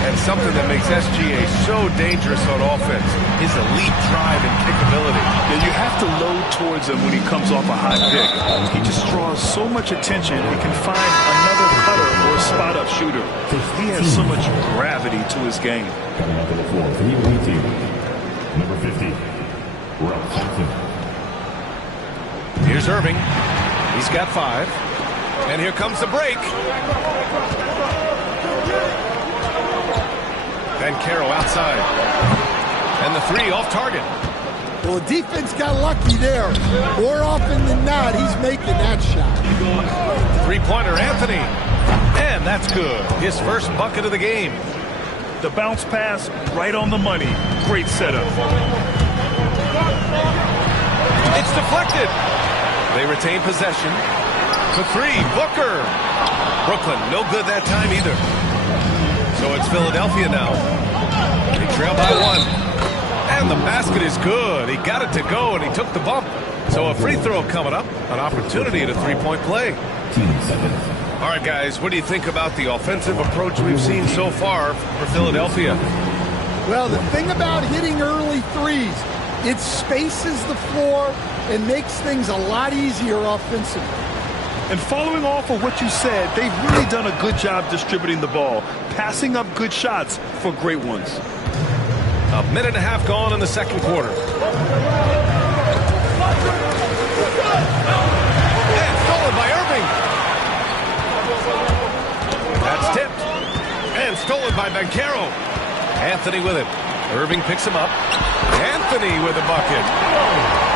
And something that makes SGA so dangerous on offense, his elite drive and kickability. Yeah, you have to load towards him when he comes off a hot pick. He just draws so much attention and can find another cutter or spot-up shooter. He has so much gravity to his game. Coming onto the floor for the MyTeam, number 50, Ralph Sampson. Here's Irving. He's got 5. And here comes the break. Banchero outside. And the 3 off target. Well, the defense got lucky there. More often than not, he's making that shot. 3-pointer, Anthony. And that's good. His first bucket of the game. The bounce pass right on the money. Great setup. It's deflected. They retain possession. For 3, Booker. Brooklyn, no good that time either. So it's Philadelphia now. They trail by 1. And the basket is good. He got it to go, and he took the bump. So a free throw coming up. An opportunity at a 3-point play. All right, guys, what do you think about the offensive approach we've seen so far for Philadelphia? Well, the thing about hitting early threes, it spaces the floor and makes things a lot easier offensively. And following off of what you said, they've really done a good job distributing the ball, passing up good shots for great ones. A minute and a half gone in the second quarter. And stolen by Irving. That's tipped. And stolen by Banchero. Anthony with it. Irving picks him up. Anthony with a bucket.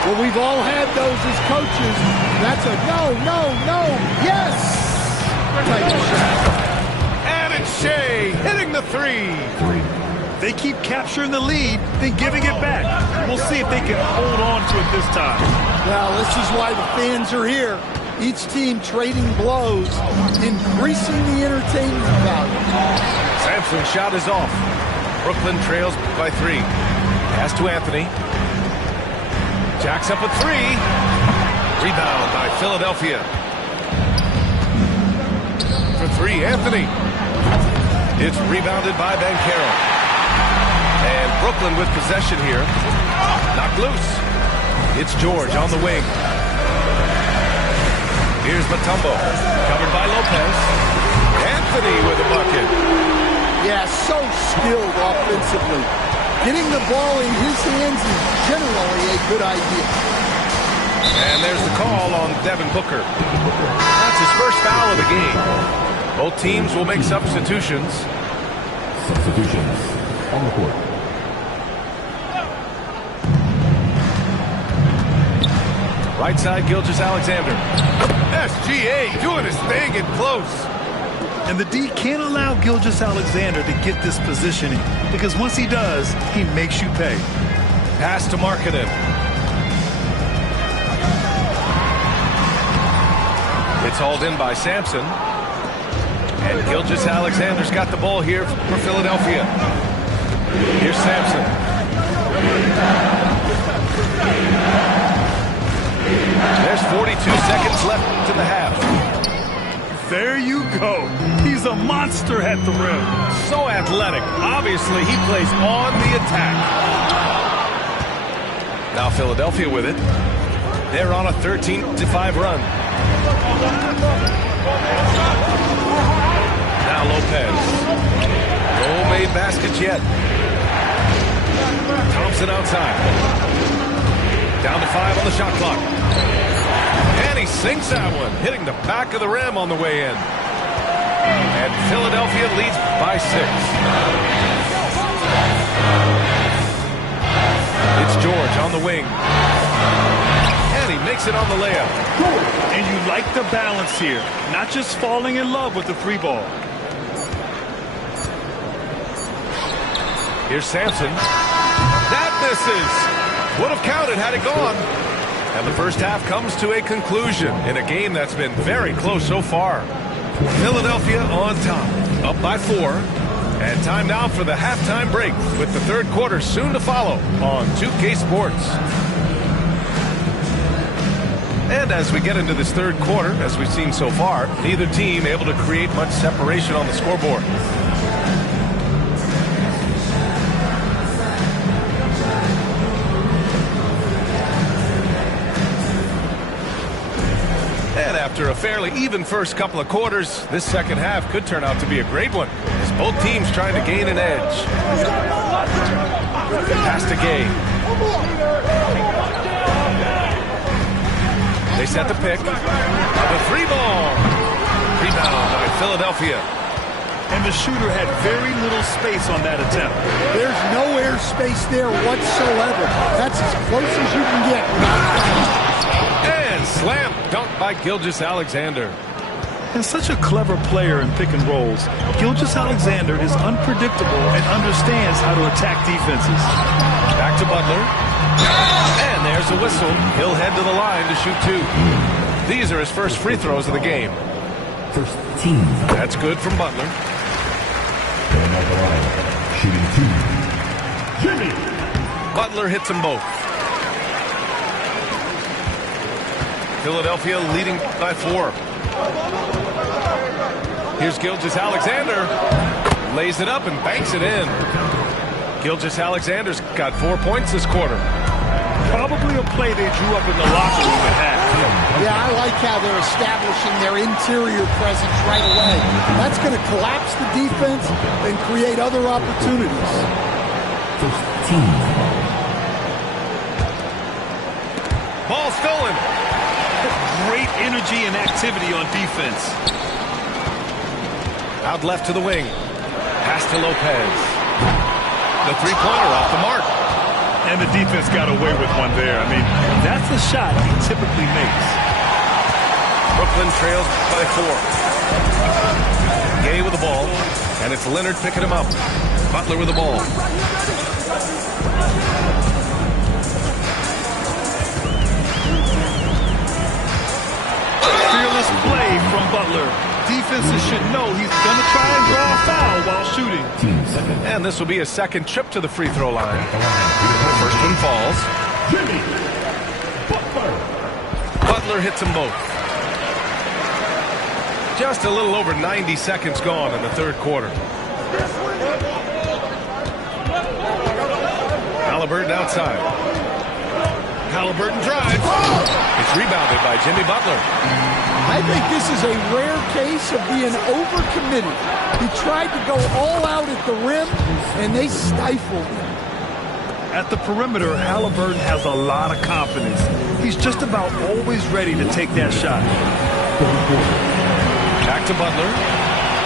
Well, we've all had those as coaches. That's a no, yes! Type of shot. And it's Shea hitting the 3. They keep capturing the lead, then giving it back. We'll see if they can hold on to it this time. Well, this is why the fans are here. Each team trading blows, increasing the entertainment value. Sampson's shot is off. Brooklyn trails by 3. Pass to Anthony. Jacks up a 3. Rebound by Philadelphia. For 3, Anthony. It's rebounded by Banchero. And Brooklyn with possession here. Knocked loose. It's George on the wing. Here's Mutombo. Covered by Lopez. Anthony with a bucket. Yeah, so skilled offensively. Getting the ball in his hands is generally a good idea. And there's the call on Devin Booker. That's his first foul of the game. Both teams will make substitutions. Substitutions on the court. Right side, Gilgeous-Alexander. SGA doing his thing in close. And the D can't allow Gilgeous-Alexander to get this positioning, because once he does, he makes you pay. Pass to Markkanen. It's hauled in by Sampson. And Gilgeous-Alexander's got the ball here for Philadelphia. Here's Sampson. There's 42 seconds left in the half. There you go. He's a monster at the rim. So athletic. Obviously, he plays on the attack. Now Philadelphia with it. They're on a 13-5 run. Now Lopez. No made baskets yet. Thompson outside. Down to 5 on the shot clock. And he sinks that one, hitting the back of the rim on the way in. And Philadelphia leads by 6. It's George on the wing. And he makes it on the layup. And you like the balance here, not just falling in love with the 3 ball. Here's Sampson. That misses. Would have counted had it gone. And the first half comes to a conclusion in a game that's been very close so far. Philadelphia on top, up by 4. And time now for the halftime break, with the third quarter soon to follow on 2K Sports. And as we get into this third quarter, as we've seen so far, neither team able to create much separation on the scoreboard. And after a fairly even first couple of quarters, this second half could turn out to be a great one, as both teams trying to gain an edge. Pass to Gay. They set the pick. The 3 ball. Rebound by Philadelphia. And the shooter had very little space on that attempt. There's no air space there whatsoever. That's as close as you can get. And slam dunk by Gilgeous-Alexander. And such a clever player in pick and rolls, Gilgeous-Alexander is unpredictable and understands how to attack defenses. Back to Butler. And there's a whistle. He'll head to the line to shoot 2. These are his first free throws of the game. First team. That's good from Butler. Going at the line, shooting 2. Jimmy. Butler hits them both. Philadelphia leading by 4. Here's Gilgeous-Alexander. Lays it up and banks it in. Gilgeous-Alexander's got 4 points this quarter. Probably a play they drew up in the locker room at half. Yeah, I like how they're establishing their interior presence right away. That's going to collapse the defense and create other opportunities. First team. Ball stolen. Great energy and activity on defense. Out left to the wing. Pass to Lopez. The 3-pointer off the mark. And the defense got away with one there. I mean, that's the shot he typically makes. Brooklyn trails by 4. Gay with the ball. And it's Leonard picking him up. Butler with the ball. Fearless play from Butler. Defenses should know he's going to try and draw a foul while shooting. And this will be a second trip to the free throw line. The first one falls. Jimmy. Butler hits them both. Just a little over 90 seconds gone in the third quarter. Halliburton outside. Halliburton drives. It's rebounded by Jimmy Butler. I think this is a rare case of being overcommitted. He tried to go all out at the rim, and they stifled him. At the perimeter, Halliburton has a lot of confidence. He's just about always ready to take that shot. Back to Butler.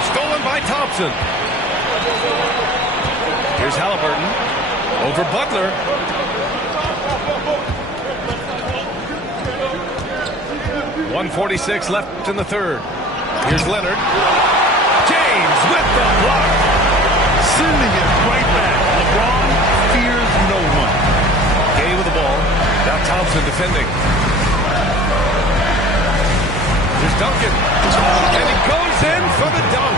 Stolen by Thompson. Here's Halliburton. Over Butler. 1:46 left in the third. Here's Leonard. James with the block. Sending it right back. LeBron fears no one. Gay with the ball. Now Thompson defending. Here's Duncan. And he goes in for the dunk.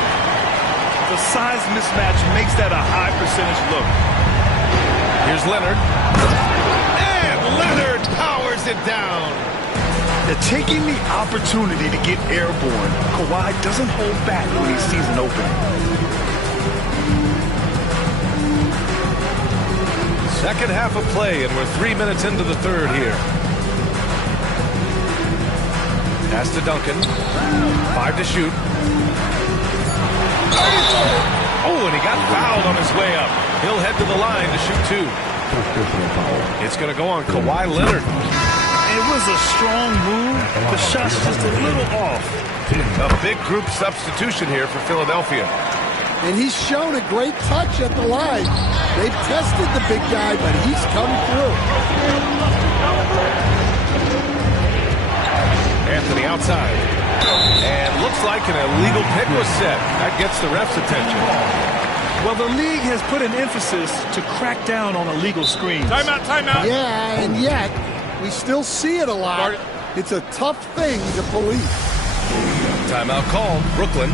The size mismatch makes that a high percentage look. Here's Leonard. And Leonard powers it down. They're taking the opportunity to get airborne. Kawhi doesn't hold back when he sees an opening. Second half of play, and we're 3 minutes into the third here. Pass to Duncan. 5 to shoot. Oh, and he got fouled on his way up. He'll head to the line to shoot 2. It's going to go on Kawhi Leonard. It was a strong move. The shot's just a little off. A big group substitution here for Philadelphia. And he's shown a great touch at the line. They've tested the big guy, but he's come through. Anthony outside. And looks like an illegal pick was set. That gets the ref's attention. Well, the league has put an emphasis to crack down on illegal screens. Timeout, timeout. Yeah, and yet we still see it a lot. It's a tough thing to police. Timeout called. Brooklyn.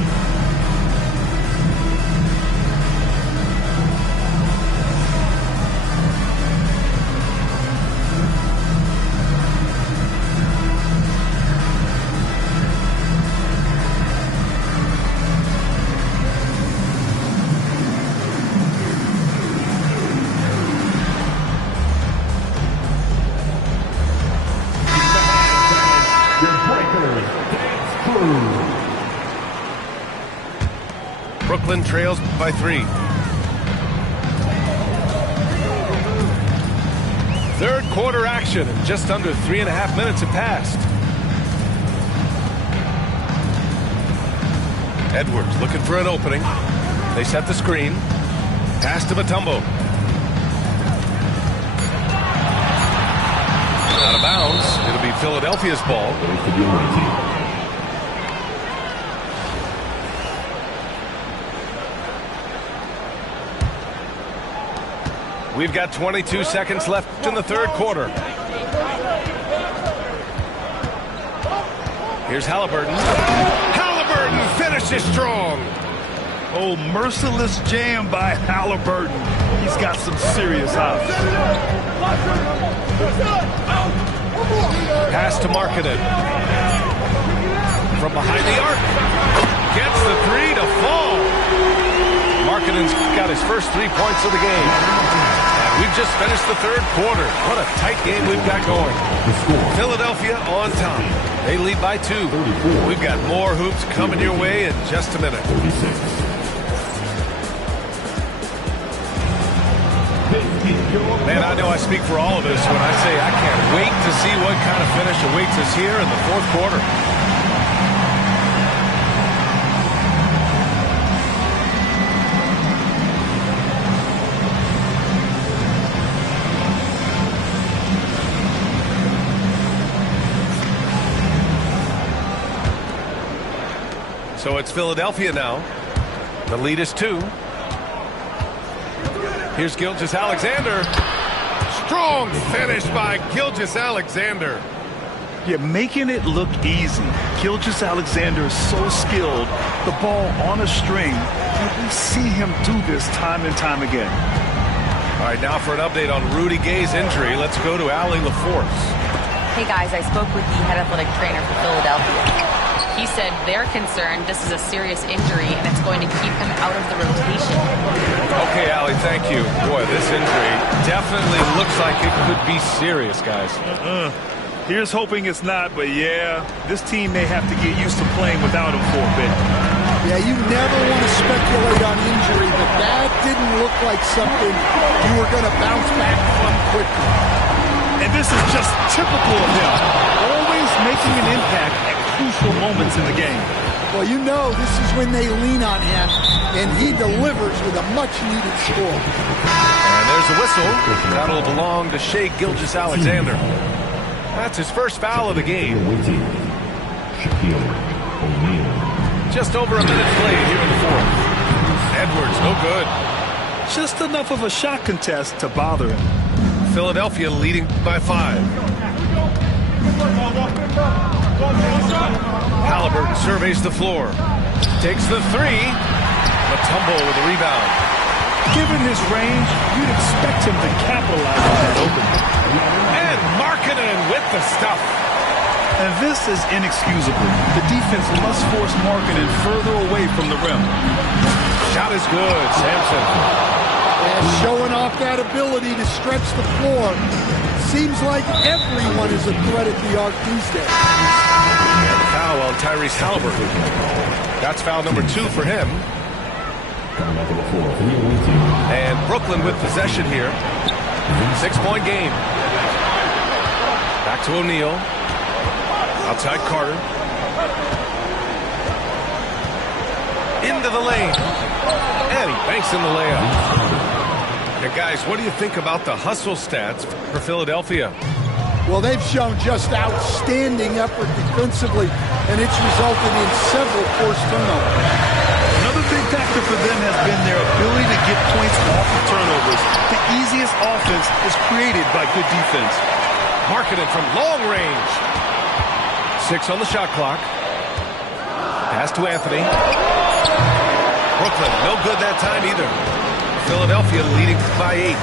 Brooklyn trails by 3. Third quarter action, and just under 3.5 minutes have passed. Edwards looking for an opening. They set the screen. Pass to Mutombo. Out of bounds. It'll be Philadelphia's ball. We've got 22 seconds left in the third quarter. Here's Halliburton. Halliburton finishes strong. Oh, merciless jam by Halliburton. He's got some serious hops. Pass to Markkanen. From behind the arc. Gets the 3 to fall. Markkanen's got his first 3 points of the game. And we've just finished the third quarter. What a tight game we've got going. Philadelphia on top. They lead by 2. We've got more hoops coming your way in just a minute. Man, I know I speak for all of us when I say I can't wait to see what kind of finish awaits us here in the fourth quarter. So it's Philadelphia now. The lead is 2. Here's Gilgeous-Alexander. Strong finish by Gilgeous-Alexander. Yeah, making it look easy. Gilgeous-Alexander is so skilled. The ball on a string. And we see him do this time and time again. All right, now for an update on Rudy Gay's injury, let's go to Allie LaForce. Hey guys, I spoke with the head athletic trainer for Philadelphia. He said they're concerned this is a serious injury and it's going to keep him out of the rotation. Okay, Allie, thank you. Boy, this injury definitely looks like it could be serious, guys. Here's hoping it's not, but yeah, this team may have to get used to playing without him for a bit. Yeah, you never want to speculate on injury, but that didn't look like something you were going to bounce back from quickly. And this is just typical of him. Always making an impact at crucial moments in the game. Well, you know this is when they lean on him, and he delivers with a much-needed score. And there's a whistle. That'll belong to Shai Gilgeous-Alexander. That's his first foul of the game. Just over a minute played here in the fourth. Edwards, no good. Just enough of a shot contest to bother him. Philadelphia leading by 5. Halliburton surveys the floor. Takes the 3. Mutombo with a rebound. Given his range, you'd expect him to capitalize on that opening. And Markkanen with the stuff. And this is inexcusable. The defense must force Markkanen further away from the rim. Shot is good, Sampson. And showing off that ability to stretch the floor. Seems like everyone is a threat at the arc these days. And foul on Tyrese Halliburton. That's foul number 2 for him. And Brooklyn with possession here. 6-point game. Back to O'Neal. Outside Carter. Into the lane. And he banks in the layup. And guys, what do you think about the hustle stats for Philadelphia? Well, they've shown just outstanding effort defensively, and it's resulted in several forced turnovers. Another big factor for them has been their ability to get points off of turnovers. The easiest offense is created by good defense. Markkanen from long range. 6 on the shot clock. Pass to Anthony. Brooklyn, no good that time either. Philadelphia leading by 8.